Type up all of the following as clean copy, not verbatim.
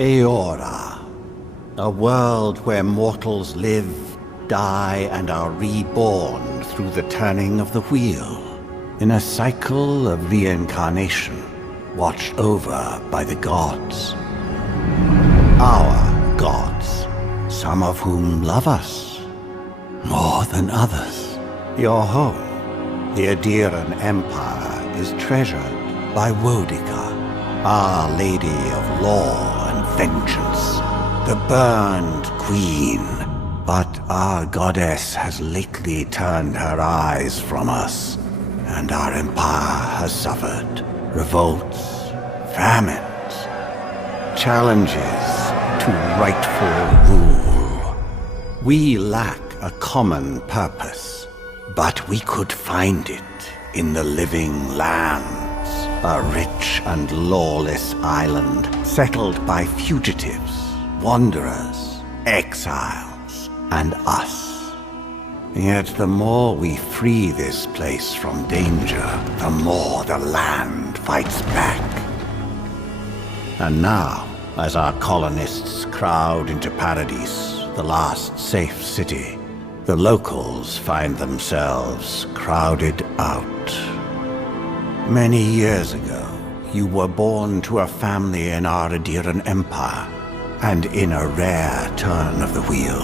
Eora, a world where mortals live, die, and are reborn through the turning of the wheel, in a cycle of reincarnation, watched over by the gods. Our gods, some of whom love us more than others. Your home, the Adiran Empire, is treasured by Wodica, Our Lady of Law and Vengeance, the Burned Queen. But our goddess has lately turned her eyes from us, and our empire has suffered revolts, famines, challenges to rightful rule. We lack a common purpose, but we could find it in the living lands, a rich and lawless island settled by fugitives, wanderers, exiles, and us. Yet the more we free this place from danger, the more the land fights back. And now, as our colonists crowd into Paradise, the last safe city, the locals find themselves crowded out. Many years ago, you were born to a family in our Adiran Empire, and in a rare turn of the wheel,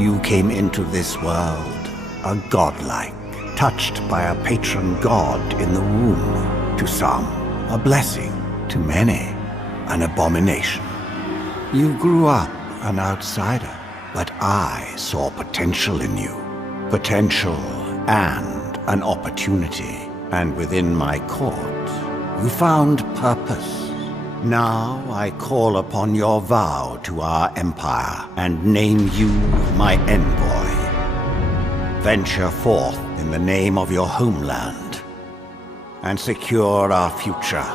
you came into this world a godlike, touched by a patron god in the womb. To some, a blessing; to many, an abomination. You grew up an outsider, but I saw potential in you. Potential and an opportunity. And within my court, you found purpose. Now I call upon your vow to our empire and name you my envoy. Venture forth in the name of your homeland and secure our future.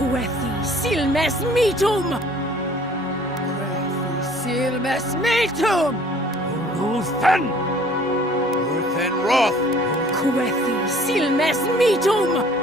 Quethi silmes metum! Quethi silmes metum! Luthen! Luthen Roth! Quethi silmes metum!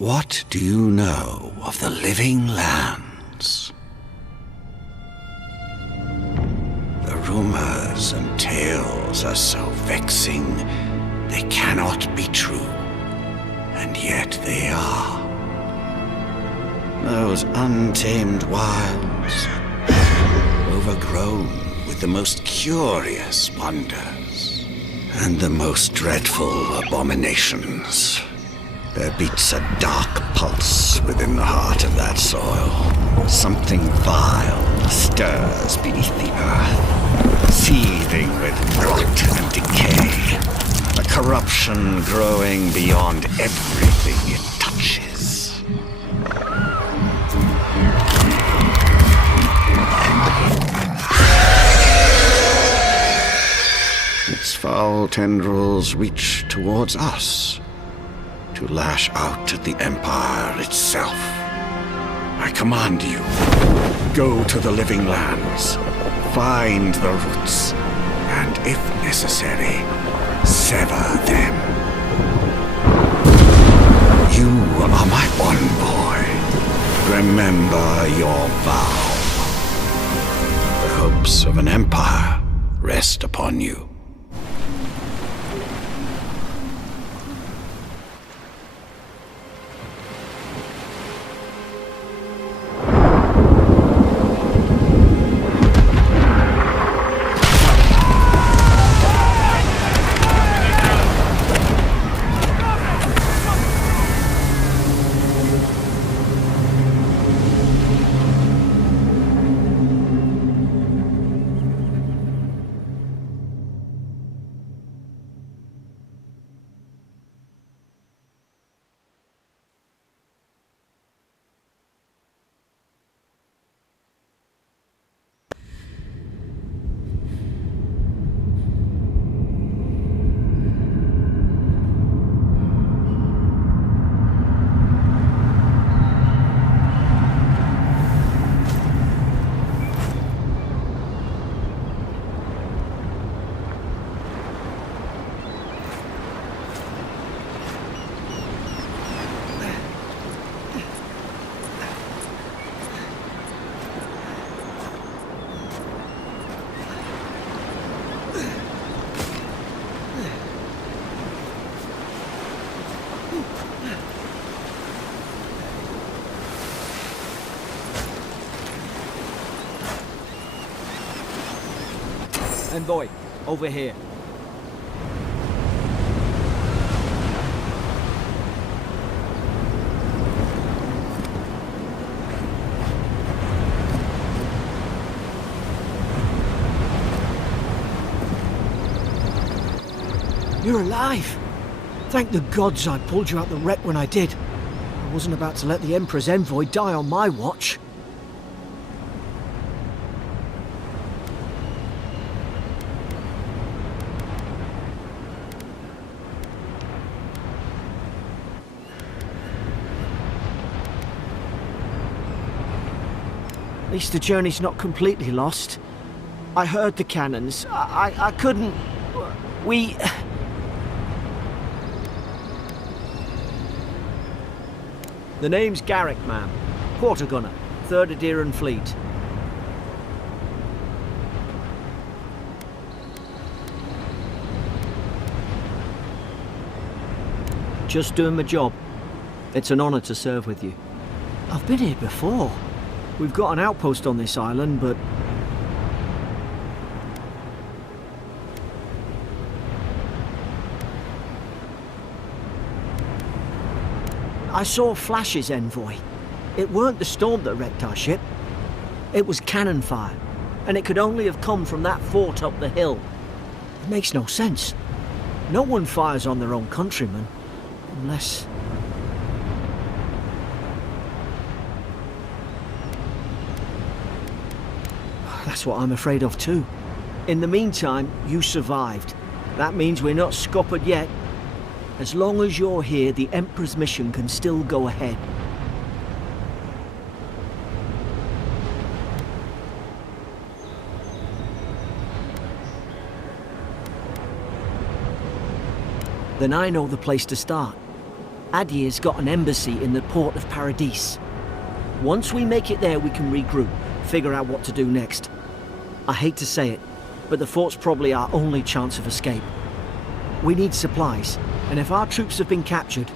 What do you know of the living lands? The rumors and tales are so vexing, they cannot be true, and yet they are. Those untamed wilds, overgrown with the most curious wonders and the most dreadful abominations. There beats a dark pulse within the heart of that soil. Something vile stirs beneath the earth, seething with rot and decay. A corruption growing beyond everything it touches. Its foul tendrils reach towards us, to lash out at the Empire itself. I command you, go to the living lands, find the roots, and if necessary, sever them. You are my envoy. Remember your vow. The hopes of an empire rest upon you. Envoy, over here. You're alive! Thank the gods I pulled you out the wreck when I did. I wasn't about to let the Emperor's envoy die on my watch. At least the journey's not completely lost. I heard the cannons. I couldn't... We... The name's Garrick, ma'am. Quarter gunner, 3rd Adheran Fleet. Just doing my job. It's an honor to serve with you. I've been here before. We've got an outpost on this island, but... I saw flashes, envoy. It weren't the storm that wrecked our ship. It was cannon fire, and it could only have come from that fort up the hill. It makes no sense. No one fires on their own countrymen, unless... That's what I'm afraid of too. In the meantime, you survived. That means we're not scuppered yet. As long as you're here, the Emperor's mission can still go ahead. Then I know the place to start. Adir's got an embassy in the port of Paradis. Once we make it there, we can regroup, figure out what to do next. I hate to say it, but the fort's probably our only chance of escape. We need supplies, and if our troops have been captured,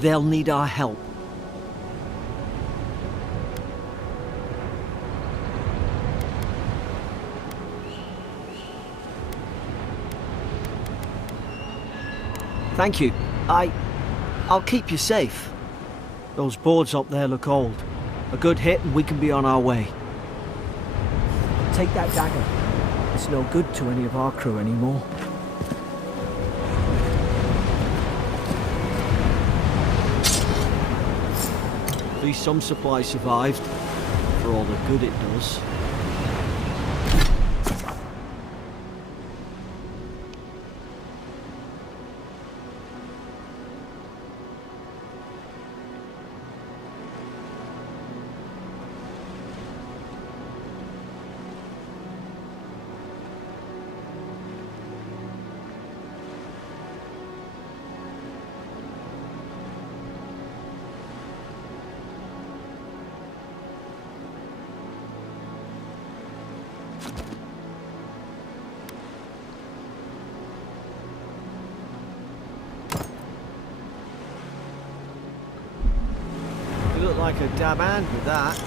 they'll need our help. Thank you. I'll keep you safe. Those boards up there look old. A good hit and we can be on our way. Take that dagger. It's no good to any of our crew anymore. At least some supplies survived, for all the good it does. Like a dab hand with that.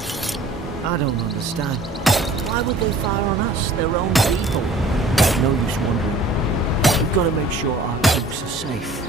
I don't understand. Why would they fire on us, their own people? No use wondering. We've got to make sure our troops are safe.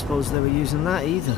suppose they were using that either.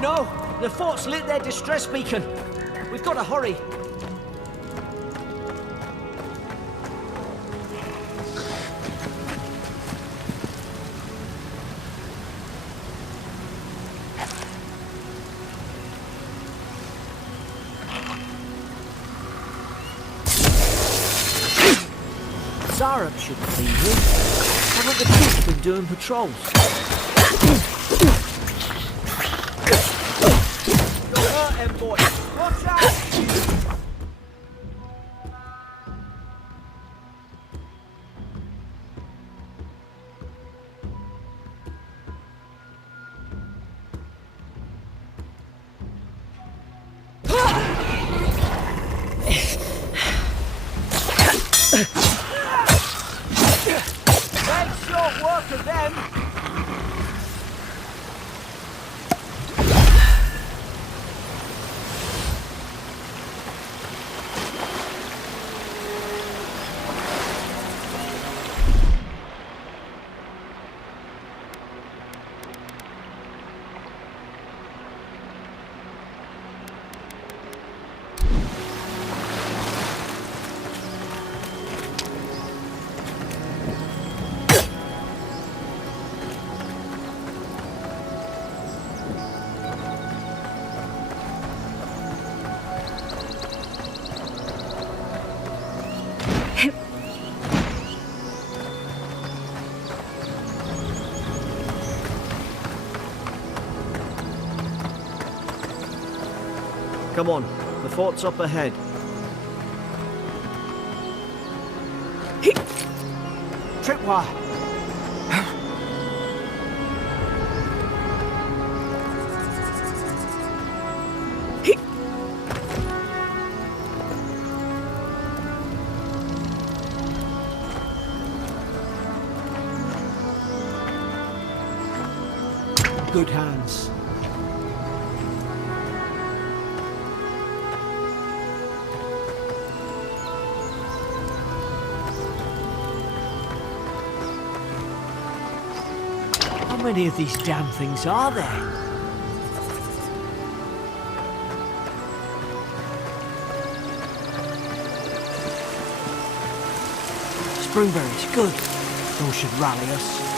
No! The fort's lit their distress beacon. We've got to hurry. Zarek shouldn't be here. Haven't the troops been doing patrols? Boy, watch out! Make short work of them! Come on, the fort's up ahead. Tripwire! Good hands. many of these damn things are there? Springberries, good. Those should rally us.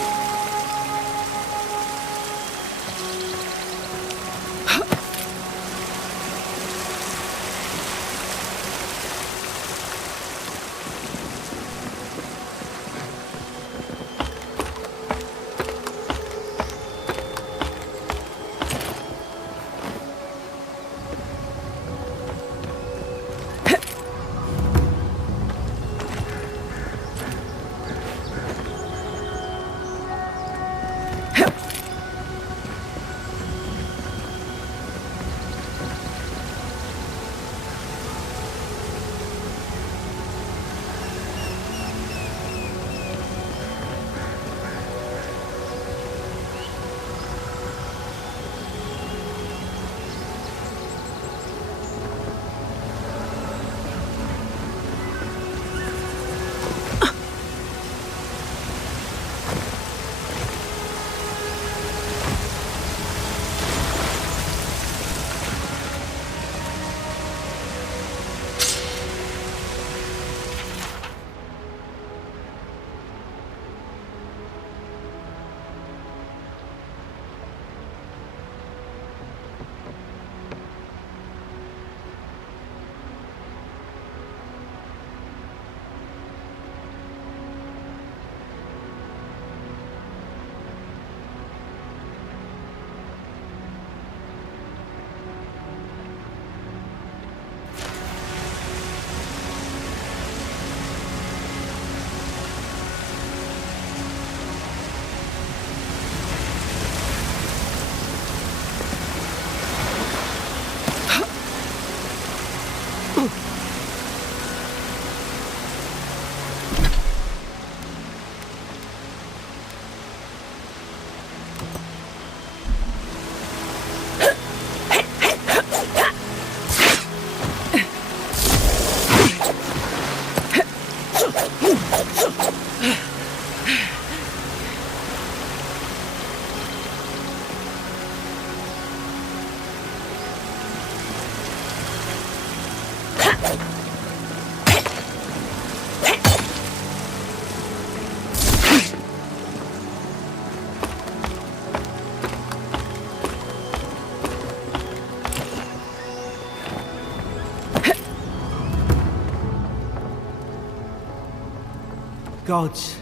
Gods,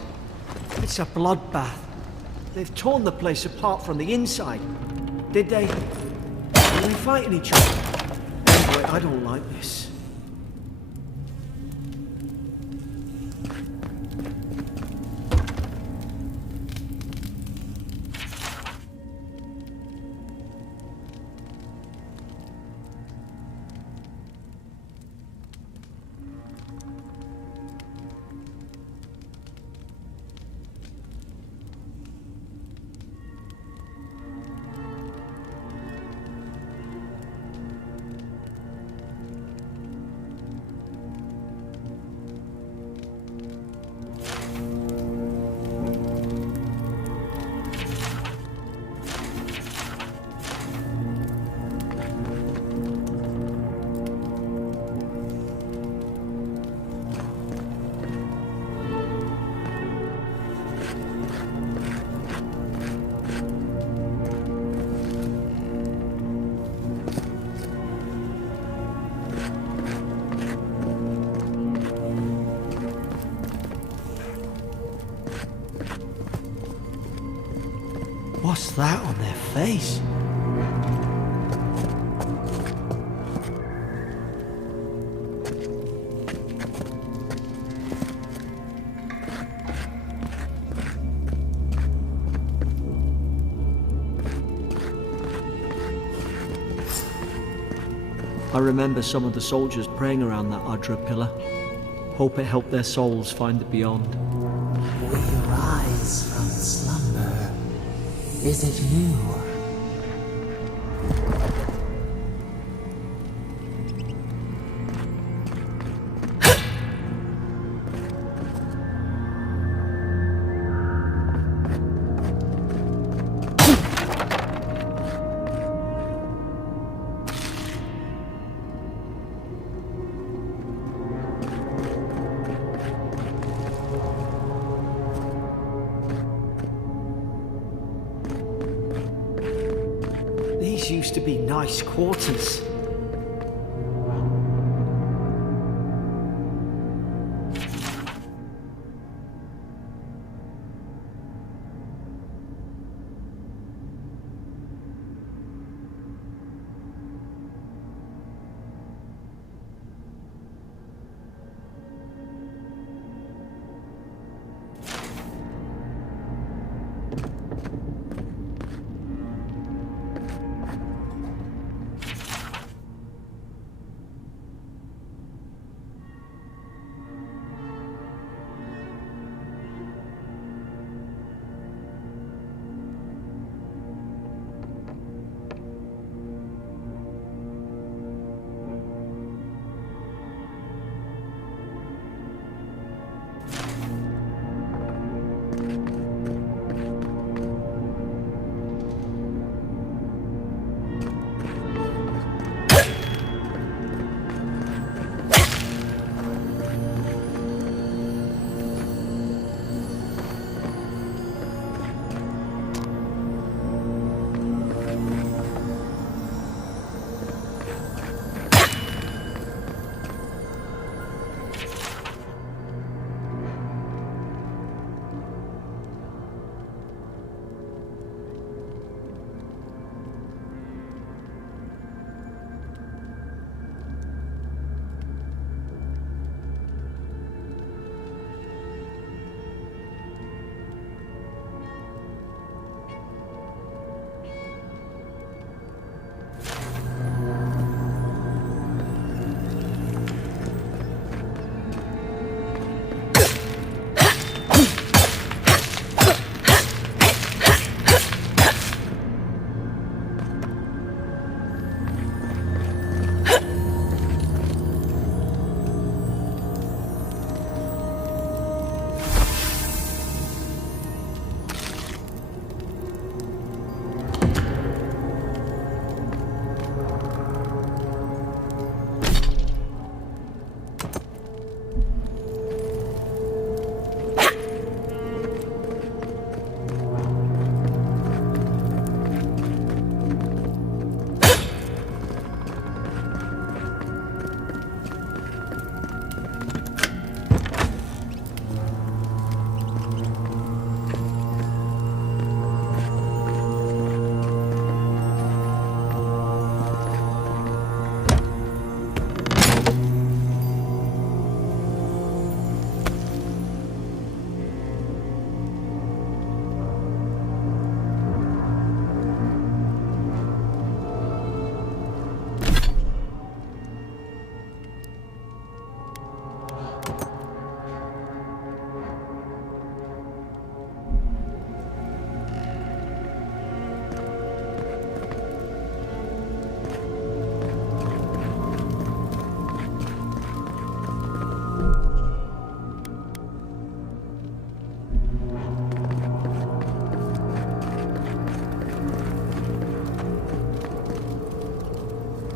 it's a bloodbath. They've torn the place apart from the inside. Did they? Were they fighting each other? Anyway, I don't like this. What's that on their face? I remember some of the soldiers praying around that Adra pillar. Hope it helped their souls find the beyond. We rise from slumber. Is it you? used to be nice quarters.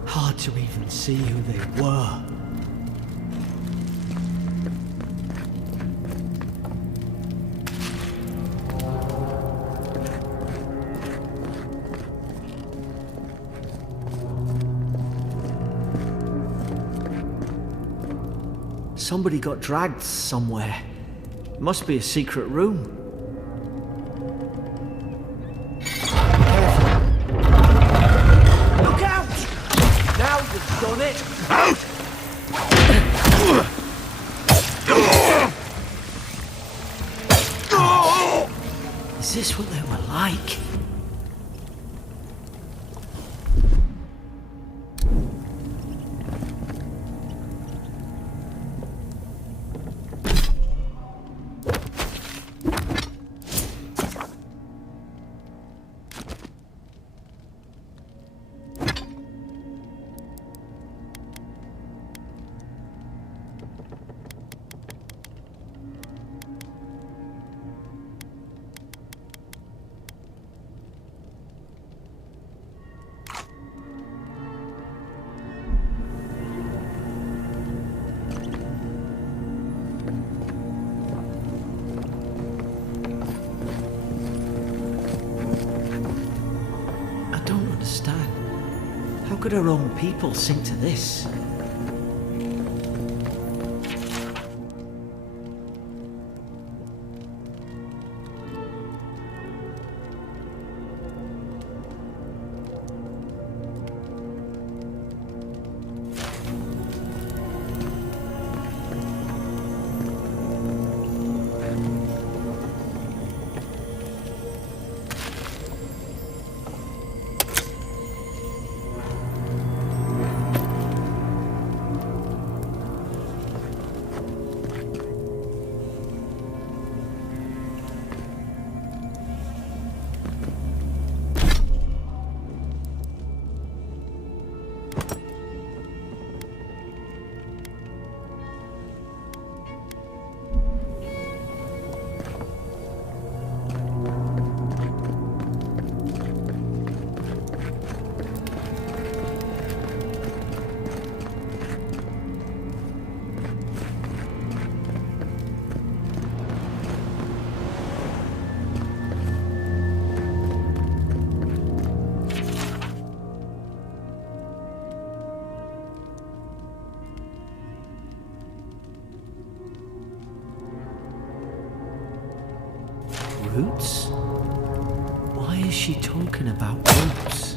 Hard to even see who they were. Somebody got dragged somewhere. Must be a secret room. Careful. Look out! Now you've done it! Is this what they were like? could her own people sink to this? Roots? Why is she talking about roots?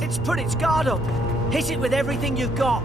It's put its guard up. Hit it with everything you've got.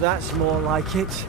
That's more like it.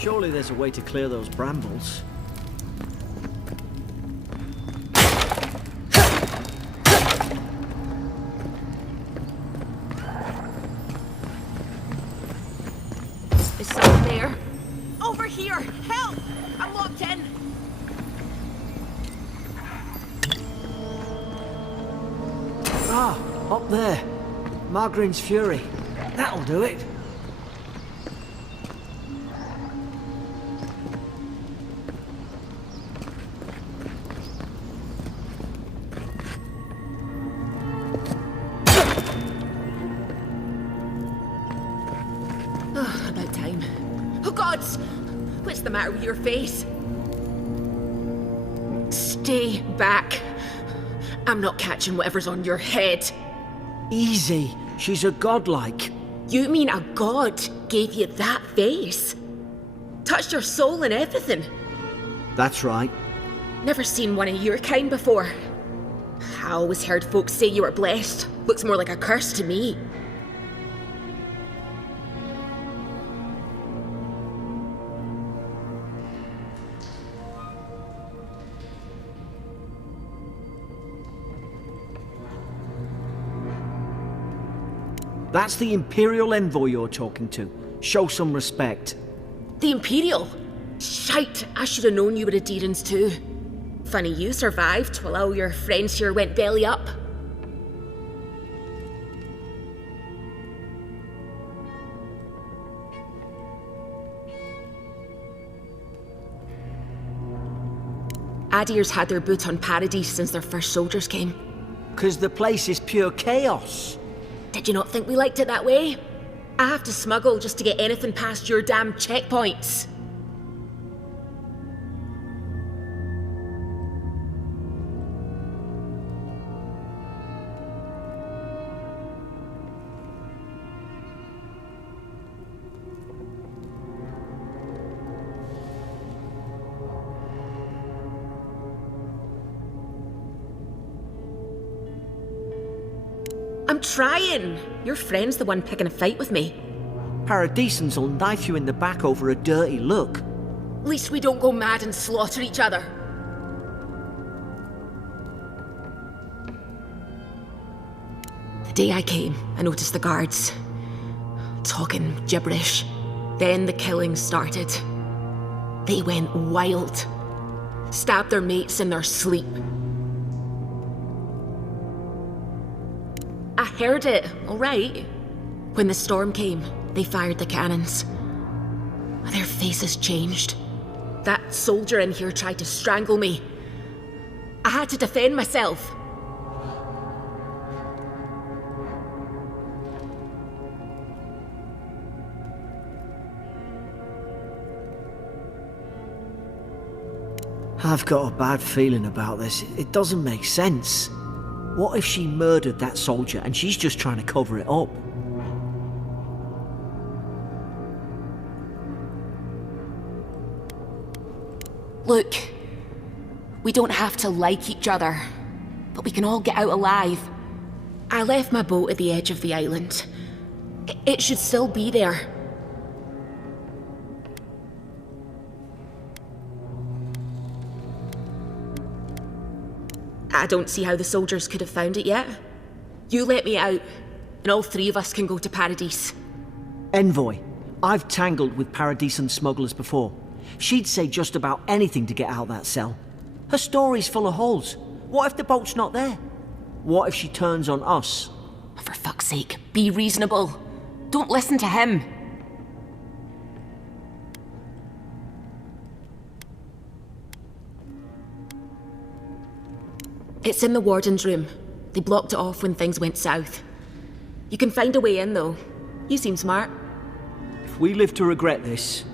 Surely there's a way to clear those brambles. Is someone there? Over here! Help! I'm locked in! Ah, up there. Margarine's Fury. That'll do it. About time. Oh gods! What's the matter with your face? Stay back. I'm not catching whatever's on your head. Easy. She's a godlike. You mean a god gave you that face? Touched your soul and everything? That's right. Never seen one of your kind before. I always heard folks say you were blessed. Looks more like a curse to me. That's the Imperial envoy you're talking to. Show some respect. The Imperial? Shite, I should have known you were Adherents too. Funny you survived while all your friends here went belly up. Adir's had their boot on Paradise since their first soldiers came. 'Cause the place is pure chaos. Did you not think we liked it that way? I have to smuggle just to get anything past your damn checkpoints. I'm trying. Your friend's the one picking a fight with me. Paradisans will knife you in the back over a dirty look. At least we don't go mad and slaughter each other. The day I came, I noticed the guards talking gibberish. Then the killing started. They went wild. Stabbed their mates in their sleep. I heard it, all right. When the storm came, they fired the cannons. Their faces changed. That soldier in here tried to strangle me. I had to defend myself. I've got a bad feeling about this. It doesn't make sense. What if she murdered that soldier and she's just trying to cover it up? Look, we don't have to like each other, but we can all get out alive. I left my boat at the edge of the island. It should still be there. I don't see how the soldiers could have found it yet. You let me out, and all three of us can go to Paradise. Envoy, I've tangled with Paradisan smugglers before. She'd say just about anything to get out of that cell. Her story's full of holes. What if the boat's not there? What if she turns on us? For fuck's sake, be reasonable. Don't listen to him. It's in the warden's room. They blocked it off when things went south. You can find a way in, though. You seem smart. If we live to regret this...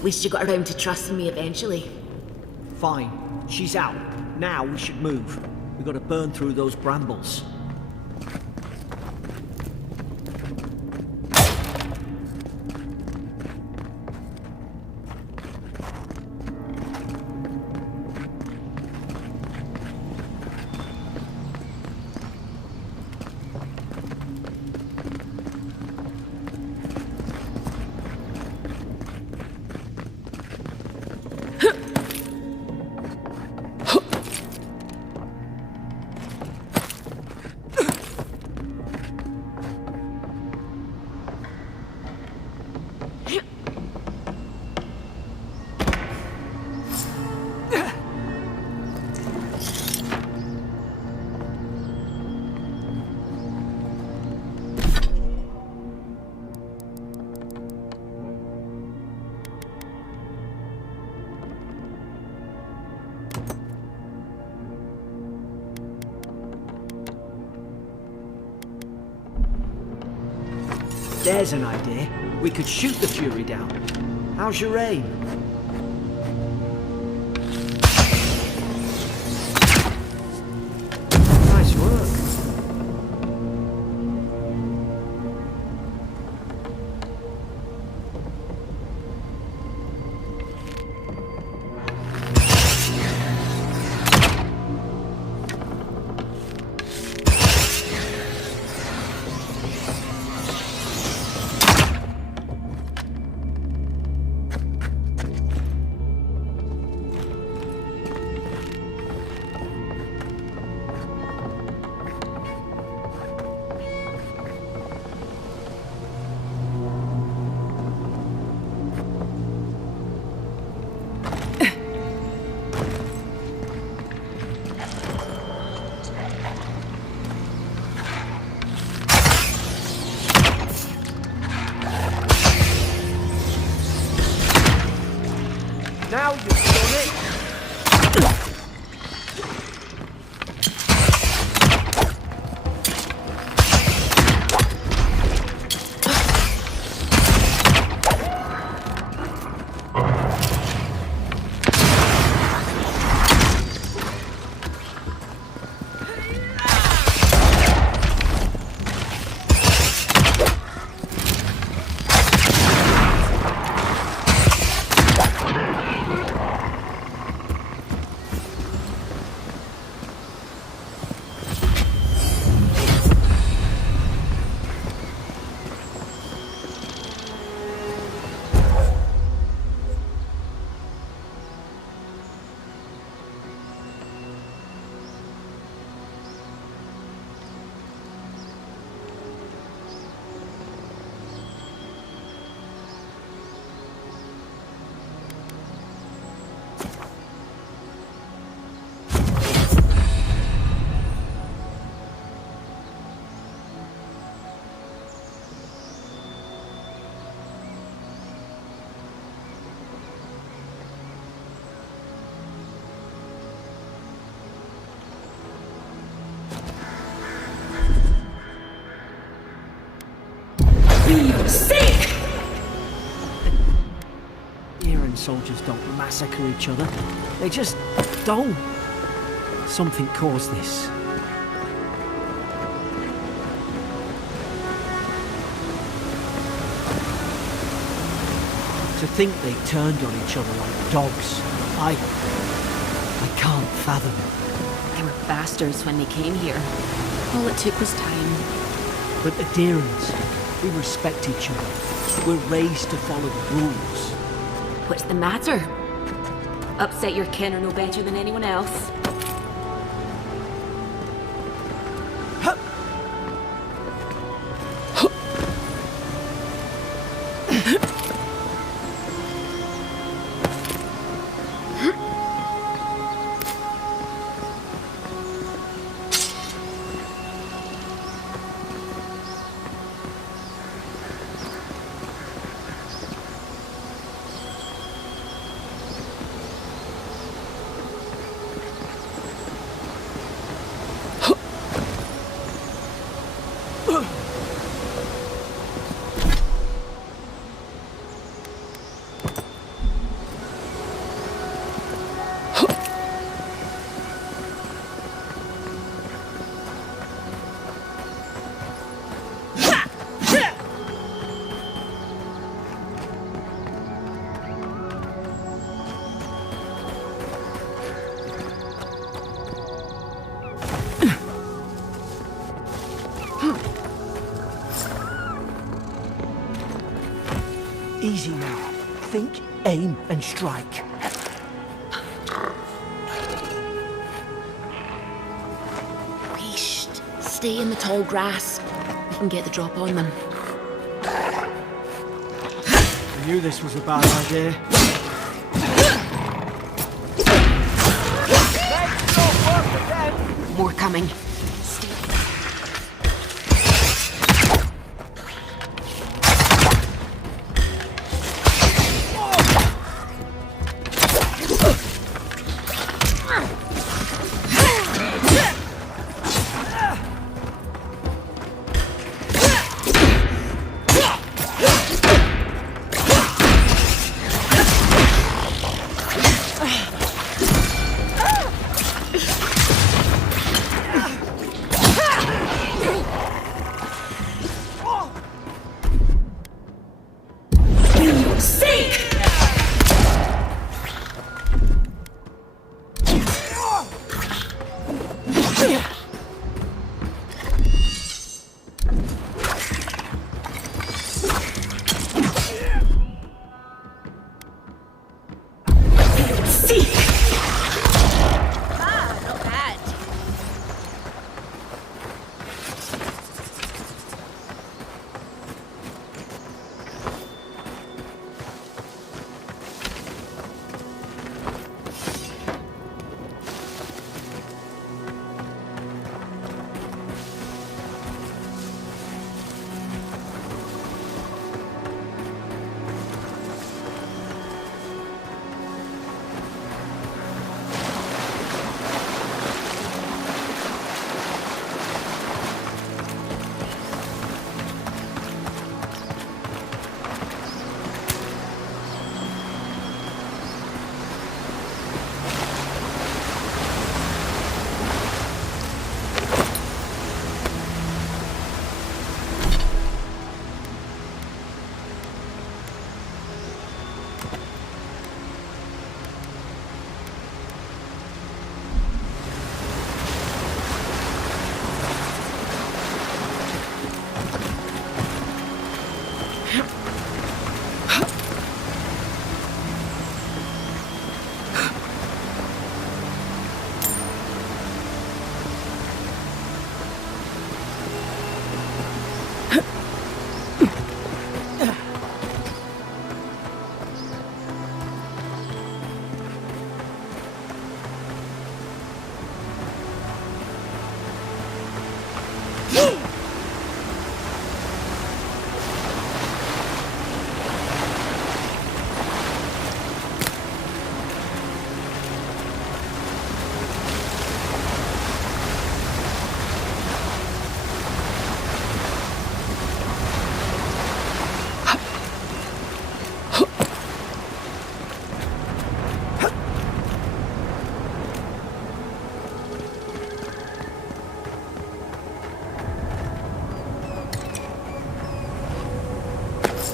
At least you got around to trusting me eventually. Fine. She's out. Now we should move. We gotta burn through those brambles. There's an idea. We could shoot the Fury down. How's your aim? Nice work. Now you've done it! your sake! Iran soldiers don't massacre each other. They just don't. Something caused this. To think they turned on each other like dogs. I can't fathom it. They were bastards when they came here. All it took was time. But Adherents, we respect each other. We're raised to follow the rules. What's the matter? Upset your kin are no better than anyone else. Easy now. Think, aim, and strike. Whoosh. Stay in the tall grass. We can get the drop on them. I knew this was a bad idea. More coming.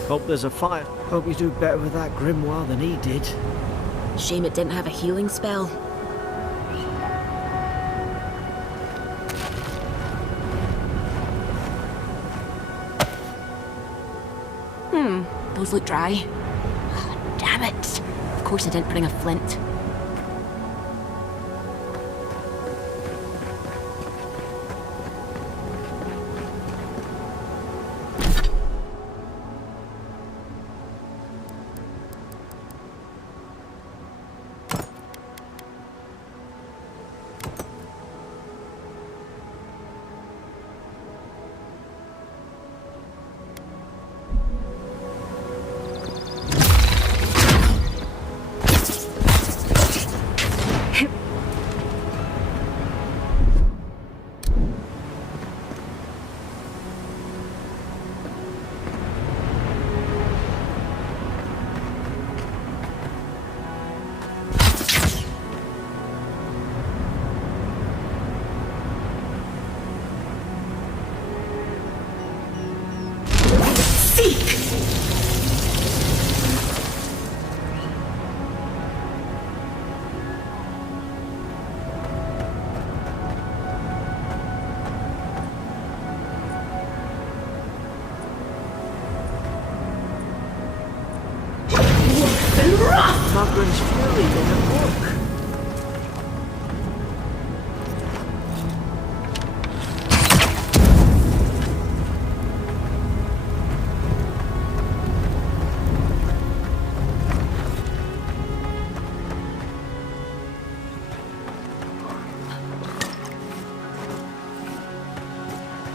Hope there's a fire. Hope you do better with that grimoire than he did. Shame it didn't have a healing spell. Those look dry. Damn it. Of course I didn't bring a flint. Margaret's fury in a book.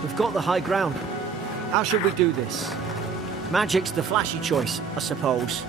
We've got the high ground. How should we do this? Magic's the flashy choice, I suppose.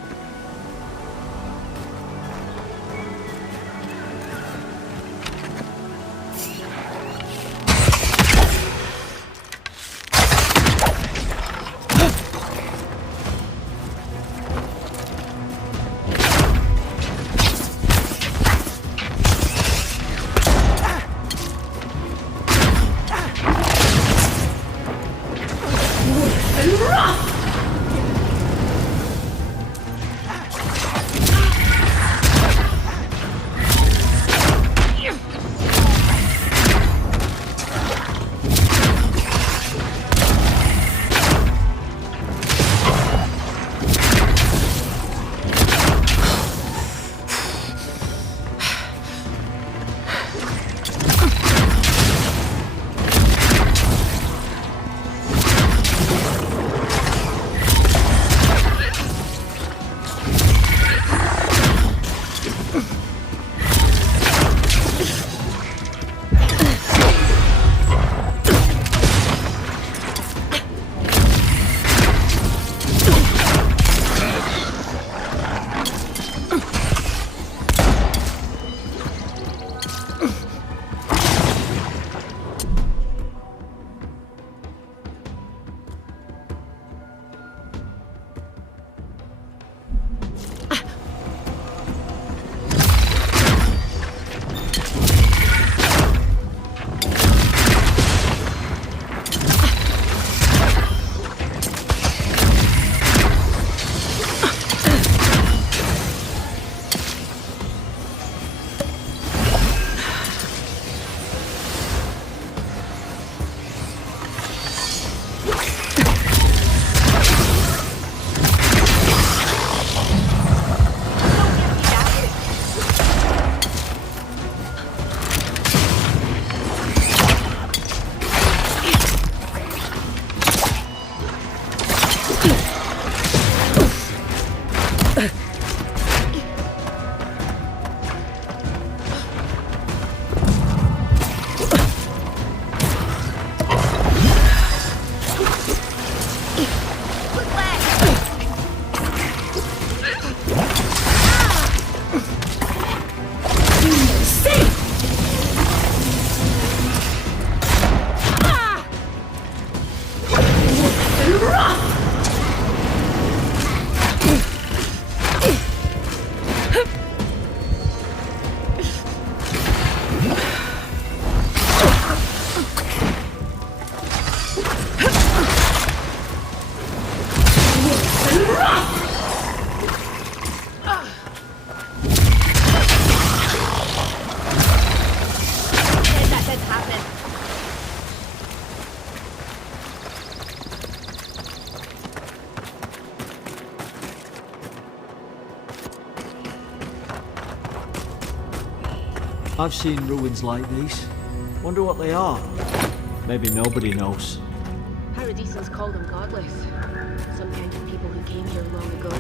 I've seen ruins like these. Wonder what they are. Maybe nobody knows. Paradisans call them godless. Some kind of people who came here long ago.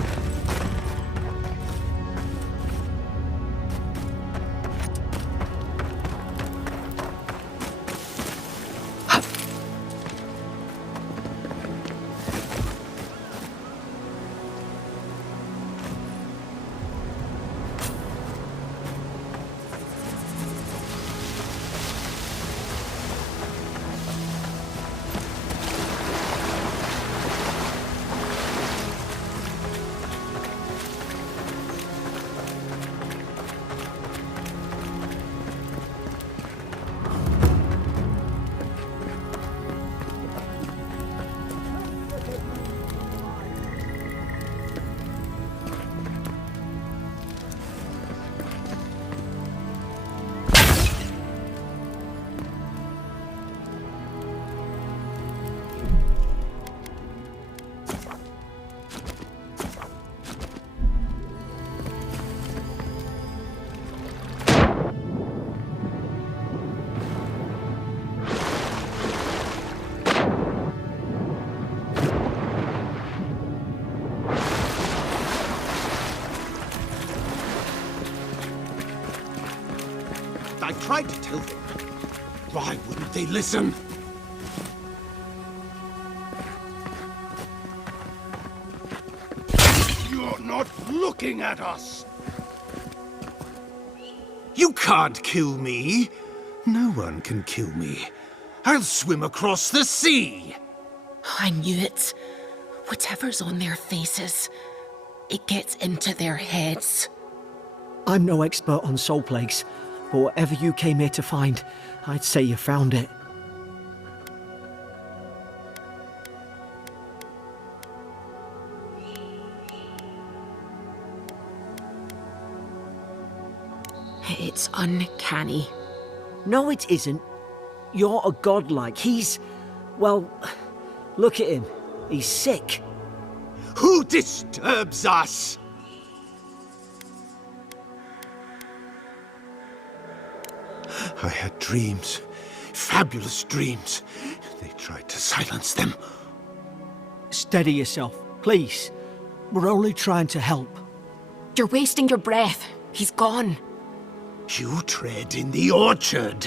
I tried to tell them. Why wouldn't they listen? You're not looking at us! You can't kill me. No one can kill me. I'll swim across the sea. I knew it. Whatever's on their faces, it gets into their heads. I'm no expert on soul plagues, but whatever you came here to find, I'd say you found it. It's uncanny. No, it isn't. You're a godlike. He's... well, look at him. He's sick. Who disturbs us? I had dreams. Fabulous dreams. They tried to silence them. Steady yourself, please. We're only trying to help. You're wasting your breath. He's gone. You tread in the orchard.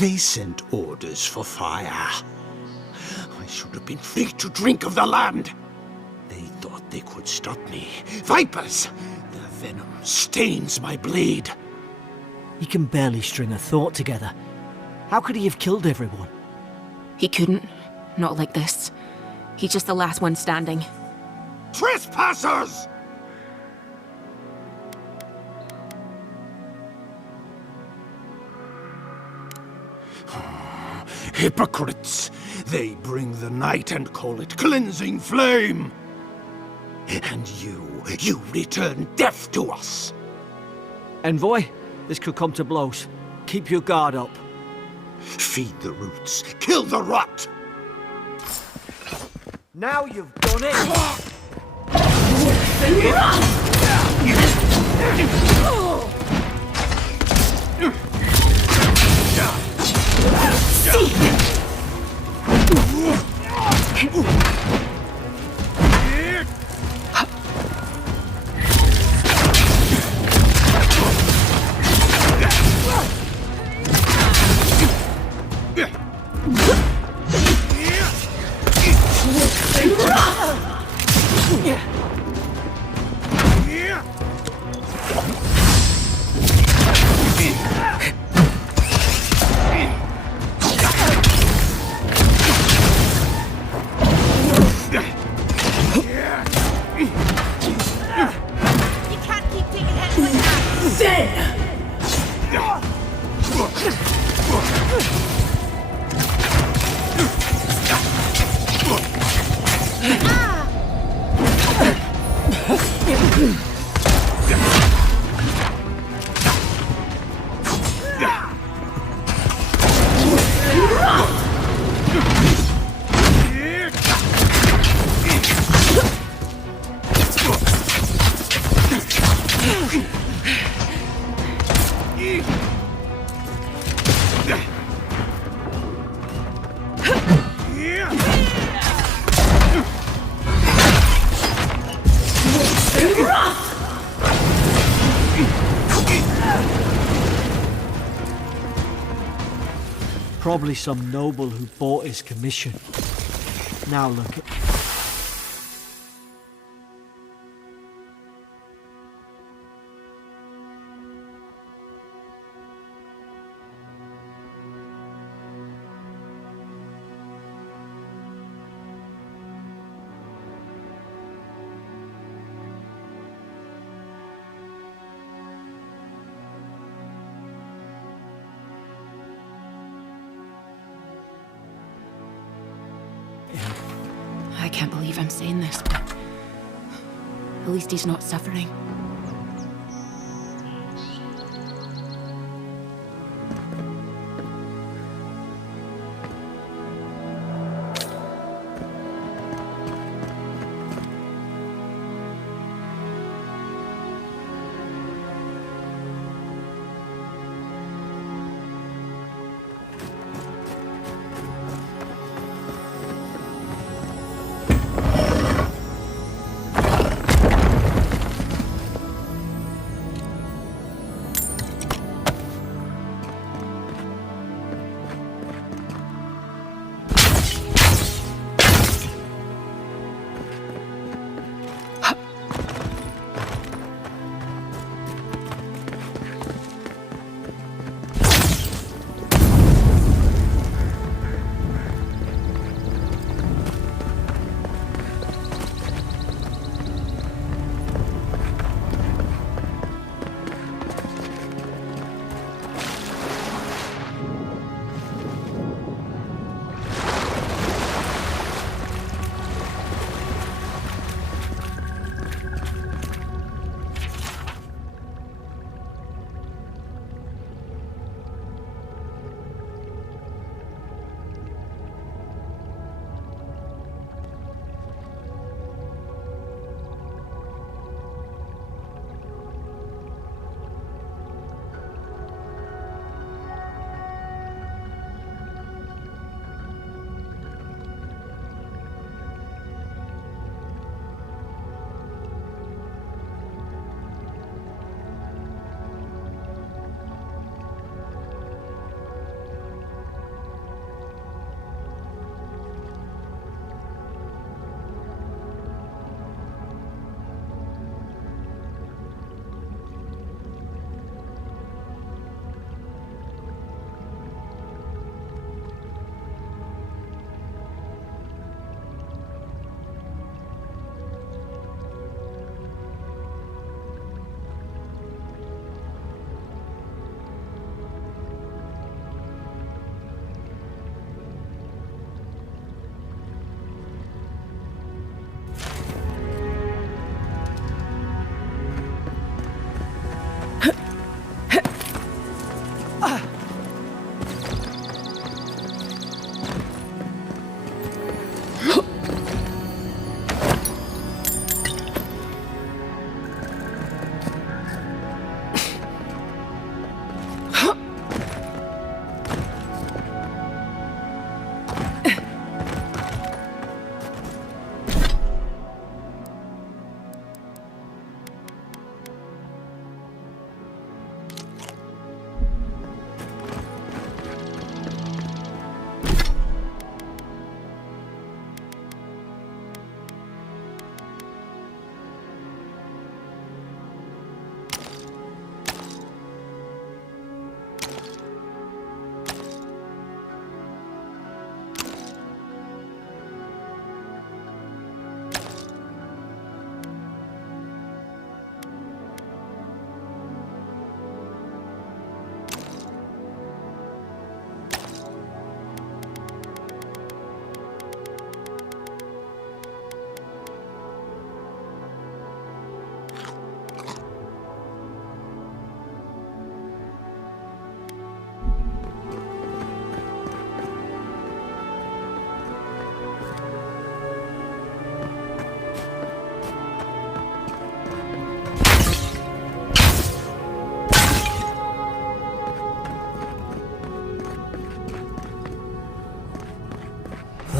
They sent orders for fire. I should have been free to drink of the land. They thought they could stop me. Vipers! The venom stains my blade. He can barely string a thought together. How could he have killed everyone? He couldn't. Not like this. He's just the last one standing. Trespassers! Hypocrites! They bring the night and call it cleansing flame! And you return death to us! Envoy, this could come to blows. Keep your guard up. Feed the roots, kill the rot! Now you've done it! Probably some noble who bought his commission. Now look at... I can't believe I'm saying this, but at least he's not suffering.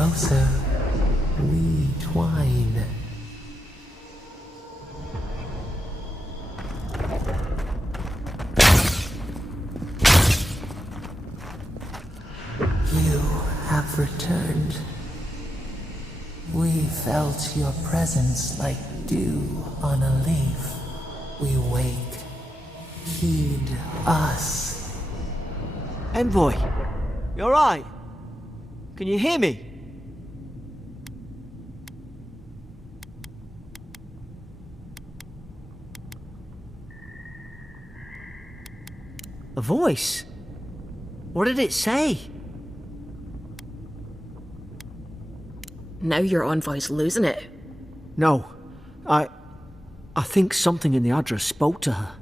closer, we twine. You have returned. We felt your presence like dew on a leaf. We wake. Heed us. Envoy, you alright? Can you hear me? A voice? What did it say? Now your envoy's losing it. No, I think something in the address spoke to her.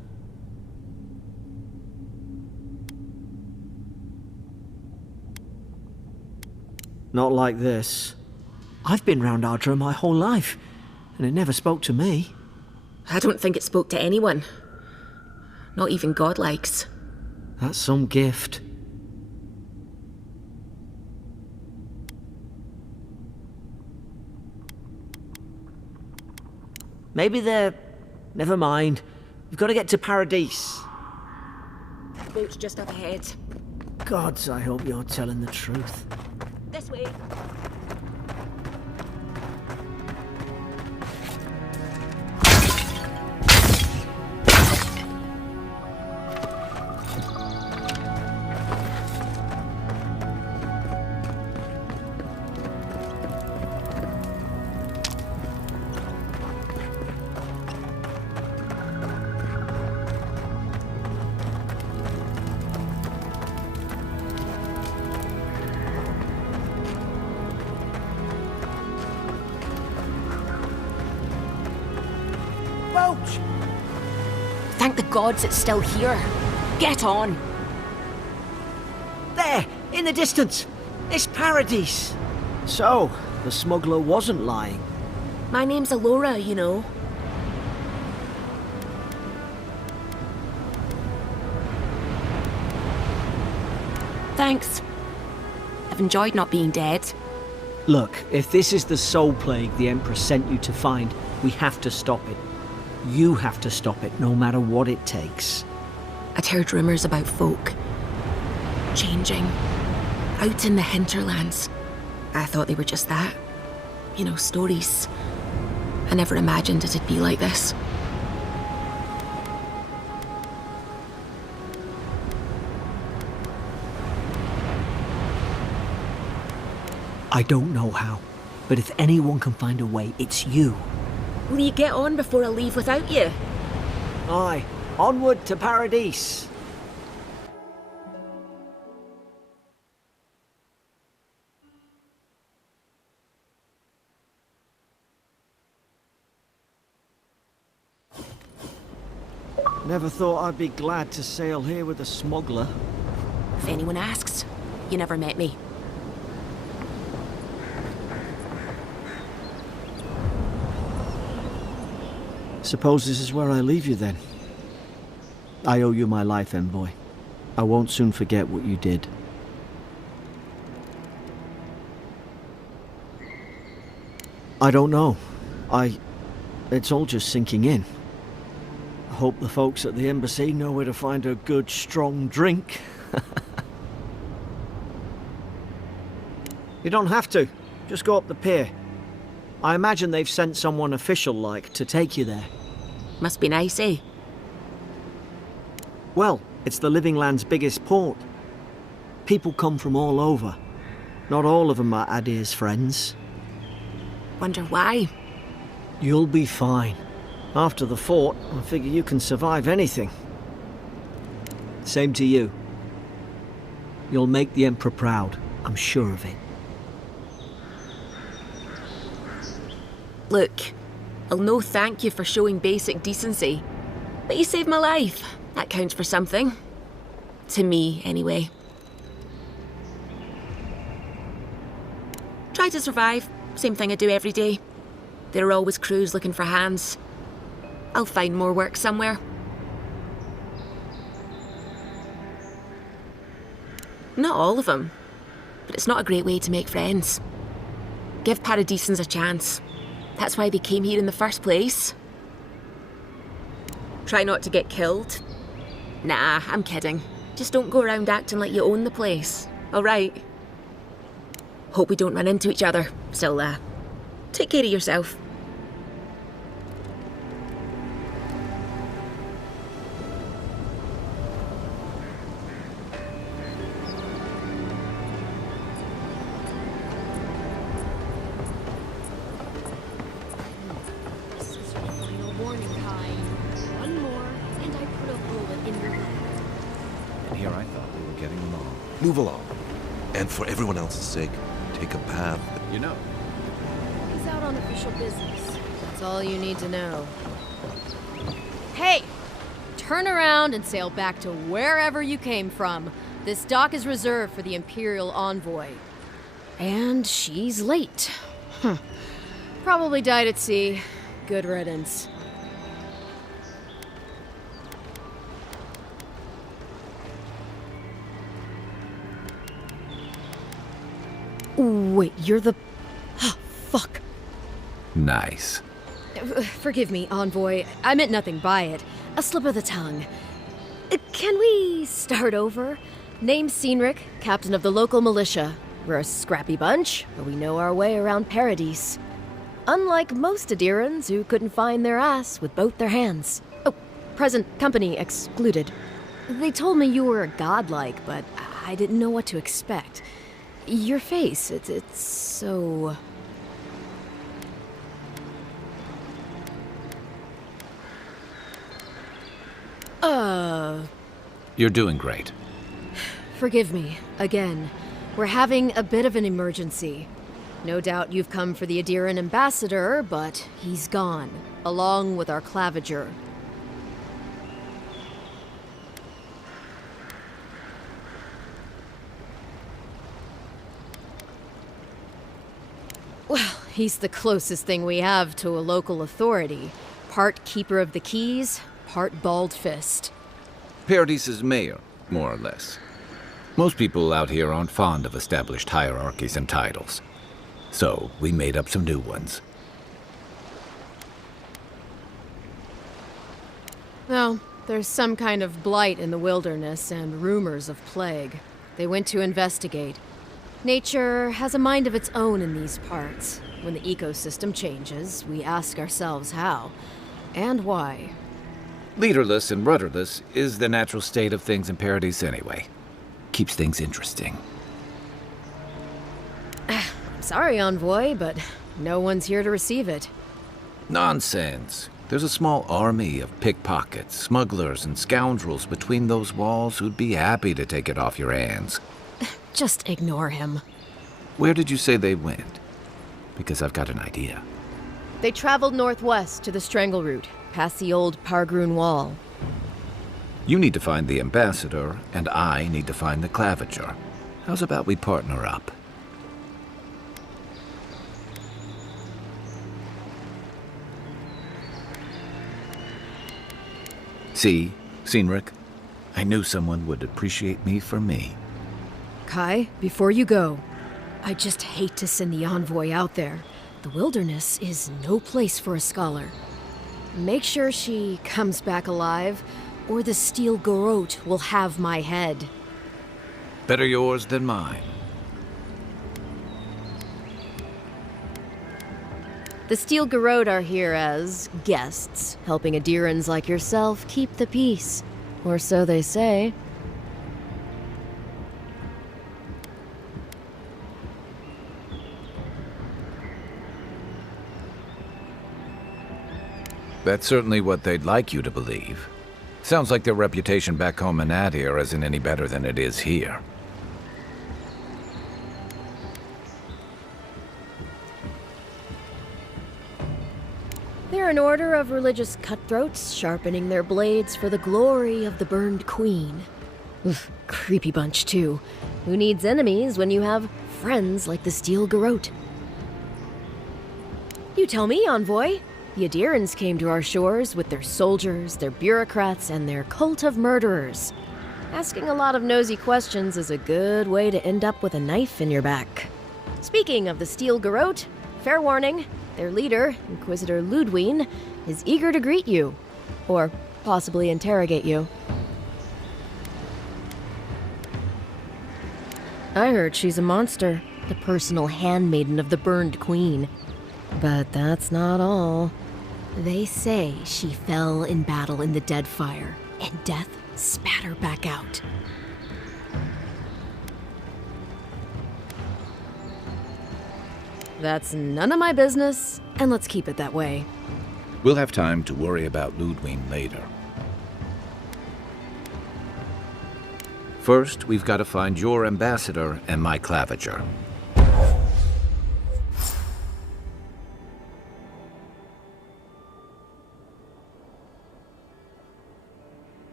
Not like this. I've been round Ardra my whole life, and it never spoke to me. I don't think it spoke to anyone. Not even godlikes. That's some gift. Maybe they're... Never mind. We've got to get to Paradise. Boat's just up ahead. Gods, I hope you're telling the truth. This way. Thank the gods it's still here. Get on. There, in the distance. It's Paradise. So, the smuggler wasn't lying. My name's Alora, you know. Thanks. I've enjoyed not being dead. Look, if this is the soul plague the Emperor sent you to find, we have to stop it. You have to stop it, no matter what it takes. I'd heard rumours about folk changing out in the hinterlands. I thought they were just that. You know, stories. I never imagined it'd be like this. I don't know how, but if anyone can find a way, it's you. Will you get on before I leave without you? Aye, onward to Paradise. Never thought I'd be glad to sail here with a smuggler. If anyone asks, you never met me. Suppose this is where I leave you then. I owe you my life, Envoy. I won't soon forget what you did. I don't know. It's all just sinking in. I hope the folks at the embassy know where to find a good, strong drink. You don't have to. Just go up the pier. I imagine they've sent someone official-like to take you there. Must be nice, eh? Well, it's the Living Land's biggest port. People come from all over. Not all of them are Adir's friends. Wonder why? You'll be fine. After the fort, I figure you can survive anything. Same to you. You'll make the Emperor proud, I'm sure of it. Look, I'll no thank you for showing basic decency. But you saved my life. That counts for something. To me, anyway. Try to survive. Same thing I do every day. There are always crews looking for hands. I'll find more work somewhere. Not all of them. But it's not a great way to make friends. Give Paradisans a chance. That's why they came here in the first place. Try not to get killed. Nah, I'm kidding. Just don't go around acting like you own the place, alright? Hope we don't run into each other. Still, take care of yourself. Move along. And for everyone else's sake, take a path. You know. He's out on official business. That's all you need to know. Hey! Turn around and sail back to wherever you came from. This dock is reserved for the Imperial Envoy. And she's late. Probably died at sea. Good riddance. Wait, you're the... fuck. Nice. Forgive me, Envoy. I meant nothing by it. A slip of the tongue. Can we start over? Name's Cynric, captain of the local militia. We're a scrappy bunch, but we know our way around Paradise. Unlike most Adirans who couldn't find their ass with both their hands. Oh, present company excluded. They told me you were godlike, but I didn't know what to expect. Your face, it's so... You're doing great. Forgive me, again. We're having a bit of an emergency. No doubt you've come for the Adiran ambassador, but he's gone, along with our claviger. Well, he's the closest thing we have to a local authority. Part keeper of the keys, part bald fist. Paradise's mayor, more or less. Most people out here aren't fond of established hierarchies and titles. So, we made up some new ones. Well, there's some kind of blight in the wilderness and rumors of plague. They went to investigate. Nature has a mind of its own in these parts. When the ecosystem changes, we ask ourselves how and why. Leaderless and rudderless is the natural state of things in Paradise anyway. Keeps things interesting. Sorry, Envoy, but no one's here to receive it. Nonsense. There's a small army of pickpockets, smugglers, and scoundrels between those walls who'd be happy to take it off your hands. Just ignore him. Where did you say they went? Because I've got an idea. They traveled northwest to the Strangle Route, past the old Pargroon Wall. You need to find the ambassador, and I need to find the claviger. How's about we partner up? See, Cynric? I knew someone would appreciate me for me. Kai, before you go, I just hate to send the Envoy out there. The wilderness is no place for a scholar. Make sure she comes back alive, or the Steel Garrote will have my head. Better yours than mine. The Steel Garrote are here as guests, helping Adirans like yourself keep the peace. Or so they say. That's certainly what they'd like you to believe. Sounds like their reputation back home in Adir isn't any better than it is here. They're an order of religious cutthroats, sharpening their blades for the glory of the burned queen. Oof, creepy bunch, too. Who needs enemies when you have friends like the Steel Garrote? You tell me, Envoy. The Adirans came to our shores with their soldiers, their bureaucrats, and their cult of murderers. Asking a lot of nosy questions is a good way to end up with a knife in your back. Speaking of the Steel Garrote, fair warning. Their leader, Inquisitor Ludwig, is eager to greet you. Or possibly interrogate you. I heard she's a monster. The personal handmaiden of the burned queen. But that's not all. They say she fell in battle in the Deadfire, and death spat her back out. That's none of my business, and let's keep it that way. We'll have time to worry about Ludwig later. First, we've got to find your ambassador and my claviger.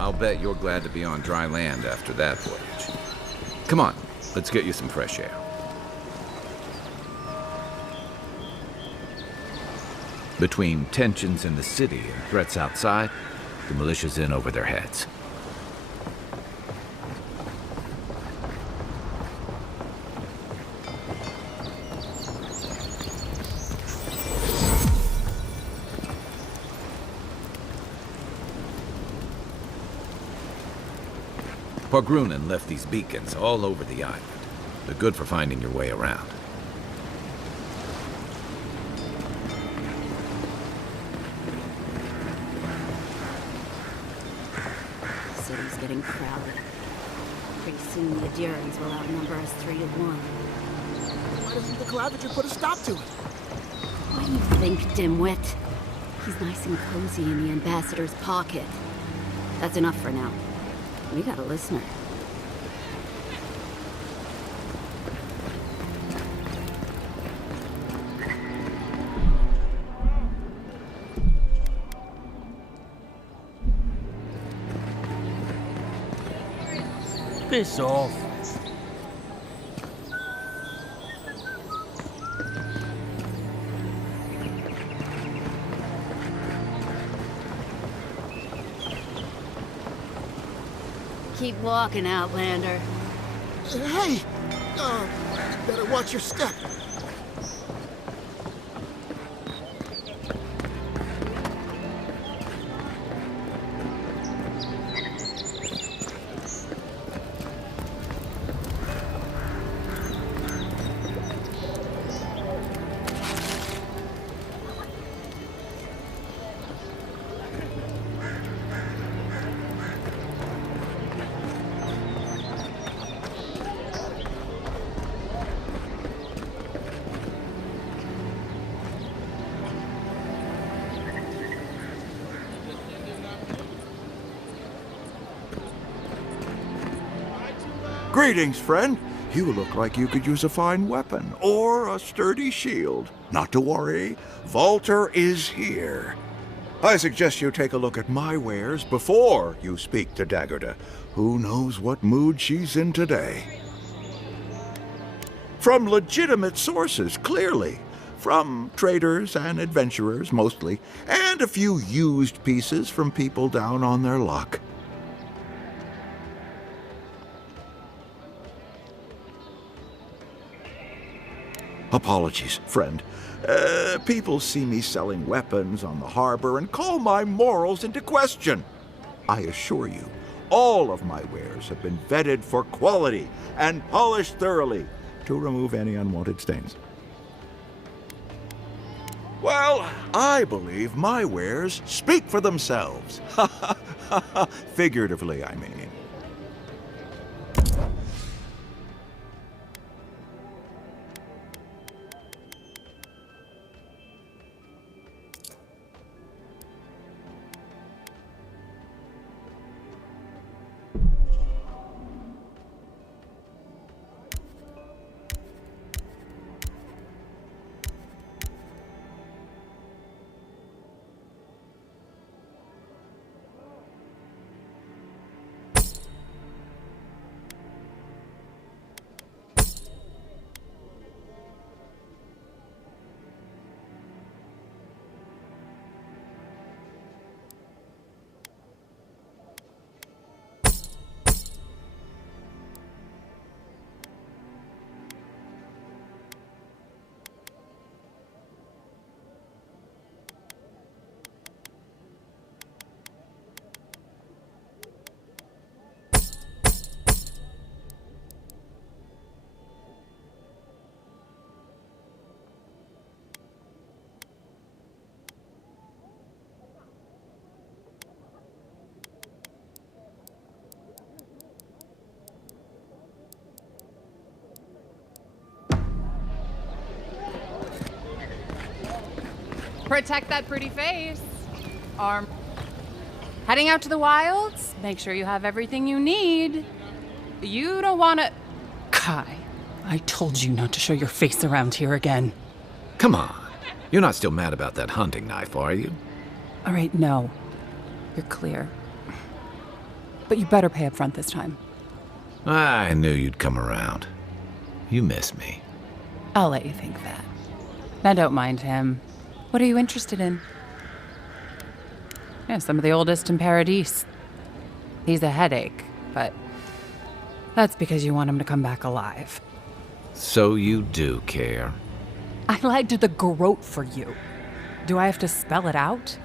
I'll bet you're glad to be on dry land after that voyage. Come on, let's get you some fresh air. Between tensions in the city and threats outside, the militia's in over their heads. Pargrunen left these beacons all over the island. They're good for finding your way around. The city's getting crowded. Pretty soon the Adherans will outnumber us 3-1. Why doesn't the Claviger put a stop to it? What do you think, dimwit? He's nice and cozy in the ambassador's pocket. That's enough for now. We got a listener. Piss off. Keep walking, Outlander. Hey! Better watch your step. Greetings, friend. You look like you could use a fine weapon or a sturdy shield. Not to worry, Walter is here. I suggest you take a look at my wares before you speak to Daggerda. Who knows what mood she's in today? From legitimate sources, clearly. From traders and adventurers, mostly, and a few used pieces from people down on their luck. Apologies, friend. People see me selling weapons on the harbor and call my morals into question. I assure you, all of my wares have been vetted for quality and polished thoroughly to remove any unwanted stains. Well, I believe my wares speak for themselves. Figuratively, I mean. Protect that pretty face. Arm. Heading out to the wilds? Make sure you have everything you need. You don't want to... Kai, I told you not to show your face around here again. Come on. You're not still mad about that hunting knife, are you? All right, no. You're clear. But you better pay up front this time. I knew you'd come around. You miss me. I'll let you think that. Now don't mind him. What are you interested in? Yeah, some of the oldest in Paradise. He's a headache, but that's because you want him to come back alive. So you do care. I lied to the garrote for you. Do I have to spell it out?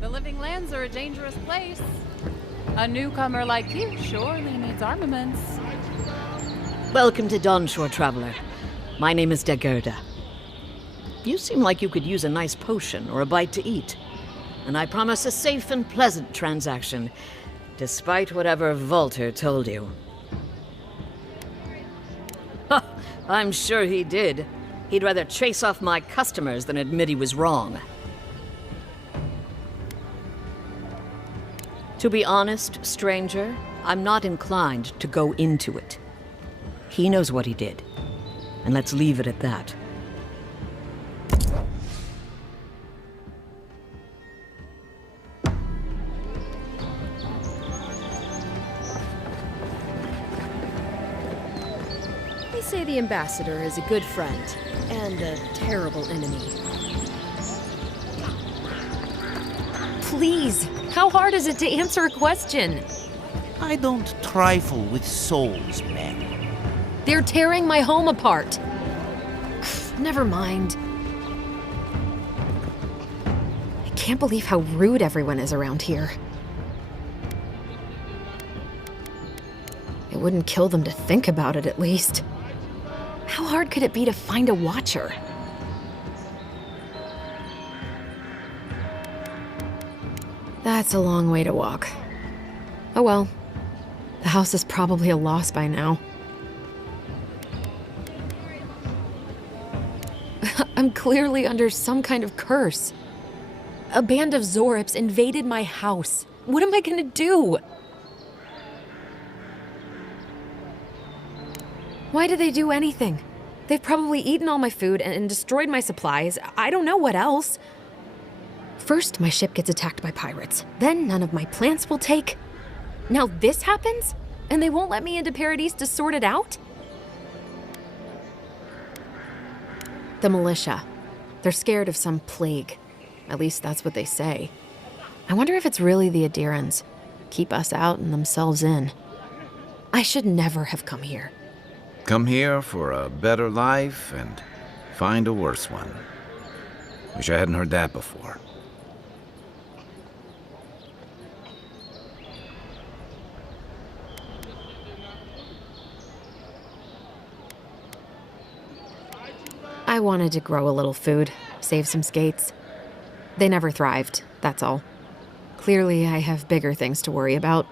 The living lands are a dangerous place. A newcomer like you surely needs armaments. Welcome to Dawnshore, traveler. My name is Dagerda. You seem like you could use a nice potion or a bite to eat. And I promise a safe and pleasant transaction, despite whatever Volter told you. Ha! I'm sure he did. He'd rather chase off my customers than admit he was wrong. To be honest, stranger, I'm not inclined to go into it. He knows what he did, and let's leave it at that. They say the ambassador is a good friend and a terrible enemy. Please, how hard is it to answer a question? I don't trifle with souls, man. They're tearing my home apart. Never mind. I can't believe how rude everyone is around here. It wouldn't kill them to think about it, at least. How hard could it be to find a watcher? That's a long way to walk. Oh well. The house is probably a loss by now. I'm clearly under some kind of curse. A band of Zorips invaded my house. What am I gonna do? Why did they do anything? They've probably eaten all my food and destroyed my supplies. I don't know what else. First, my ship gets attacked by pirates. Then none of my plants will take. Now this happens? And they won't let me into Paradise to sort it out? The militia. They're scared of some plague. At least that's what they say. I wonder if it's really the Adirans. Keep us out and themselves in. I should never have come here. Come here for a better life and find a worse one. Wish I hadn't heard that before. I wanted to grow a little food, save some skates. They never thrived, that's all. Clearly, I have bigger things to worry about.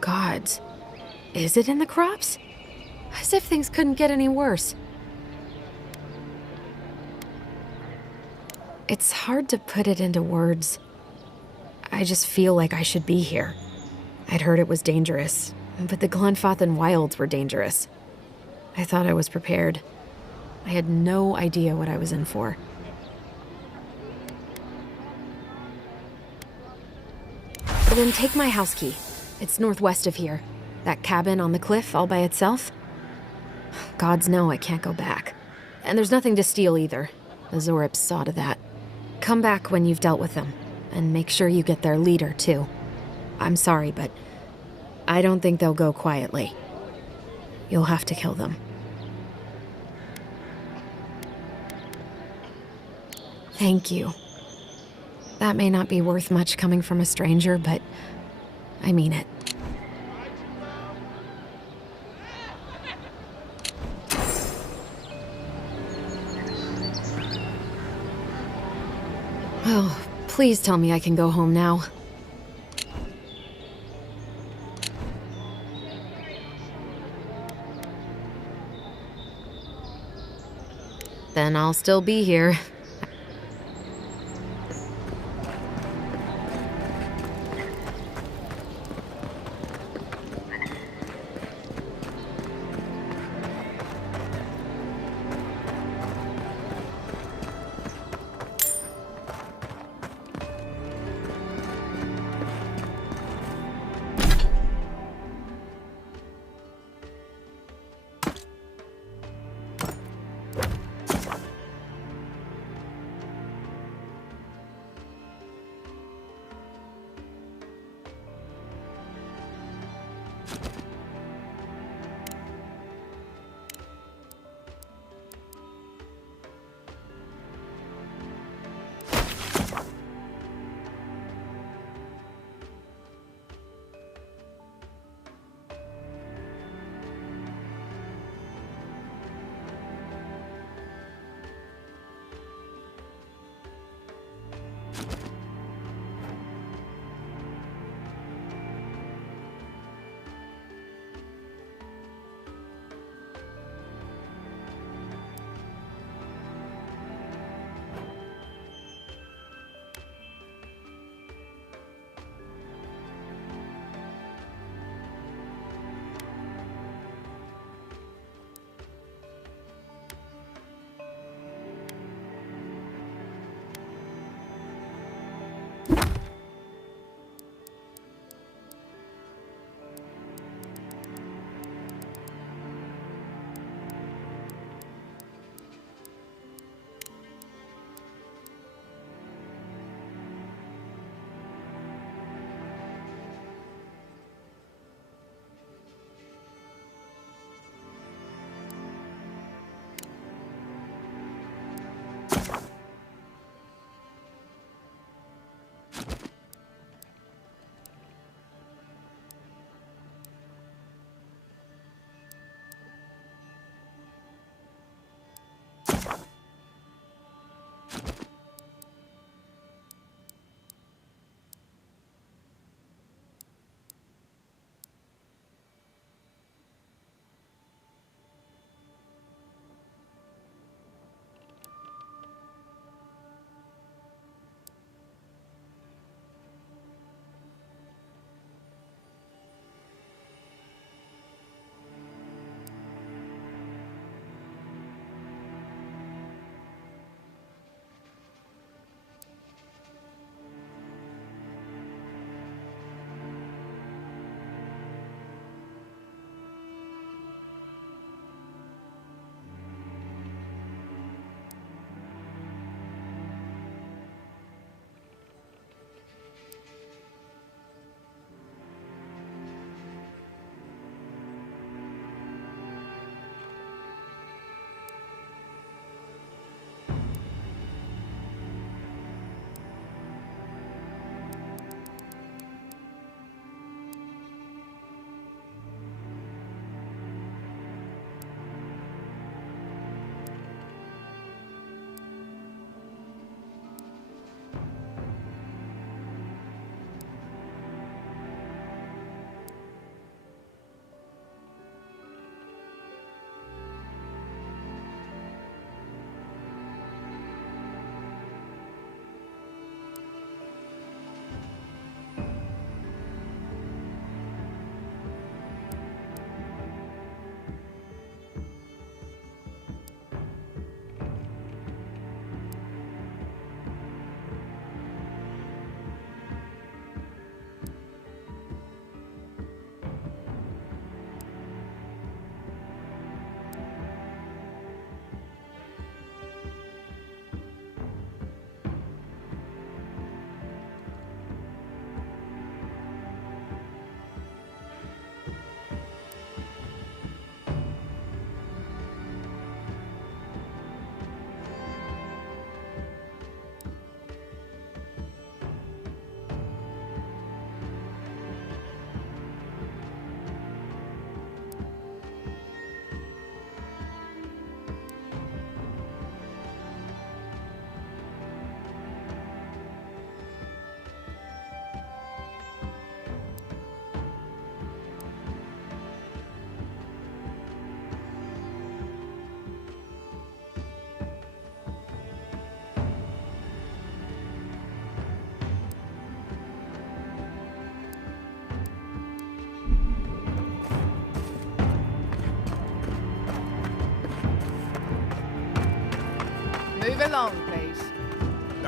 Gods, is it in the crops? As if things couldn't get any worse. It's hard to put it into words. I just feel like I should be here. I'd heard it was dangerous, but the Glenfathan wilds were dangerous. I thought I was prepared. I had no idea what I was in for. Then take my house key. It's northwest of here. That cabin on the cliff all by itself. Gods know I can't go back. And there's nothing to steal either. The Zorips saw to that. Come back when you've dealt with them. And make sure you get their leader, too. I'm sorry, but I don't think they'll go quietly. You'll have to kill them. Thank you. That may not be worth much coming from a stranger, but I mean it. Oh, please tell me I can go home now. Then I'll still be here.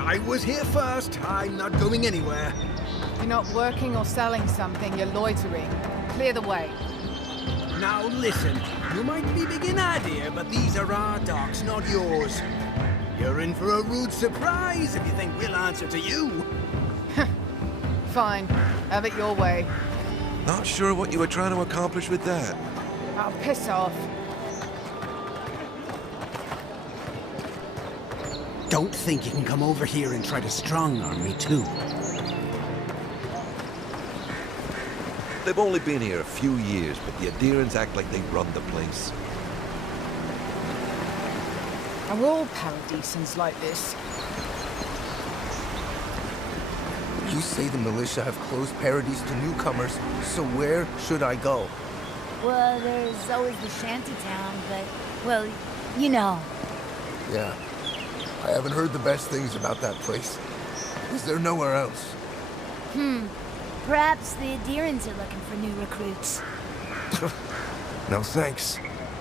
I was here first. I'm not going anywhere. You're not working or selling something, you're loitering. Clear the way. Now listen, you might be big in idea, but these are our docks, not yours. You're in for a rude surprise if you think we'll answer to you. Fine. Have it your way. Not sure what you were trying to accomplish with that. Oh, piss off. Don't think you can come over here and try to strong-arm me, too. They've only been here a few years, but the Adirans act like they run the place. Are all Paradisans like this? You say the militia have closed Paradise to newcomers, so where should I go? Well, there's always the shanty town, but, well, you know. Yeah. I haven't heard the best things about that place. Is there nowhere else? Perhaps the Adirans are looking for new recruits. No thanks.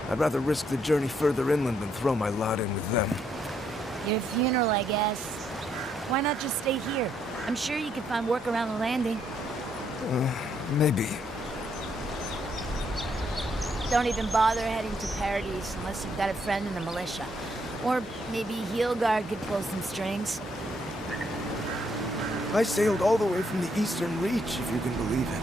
I'd rather risk the journey further inland than throw my lot in with them. Your funeral, I guess. Why not just stay here? I'm sure you can find work around the landing. Maybe. Don't even bother heading to Paradise unless you've got a friend in the militia. Or maybe Heelguard could pull some strings. I sailed all the way from the Eastern Reach, if you can believe it.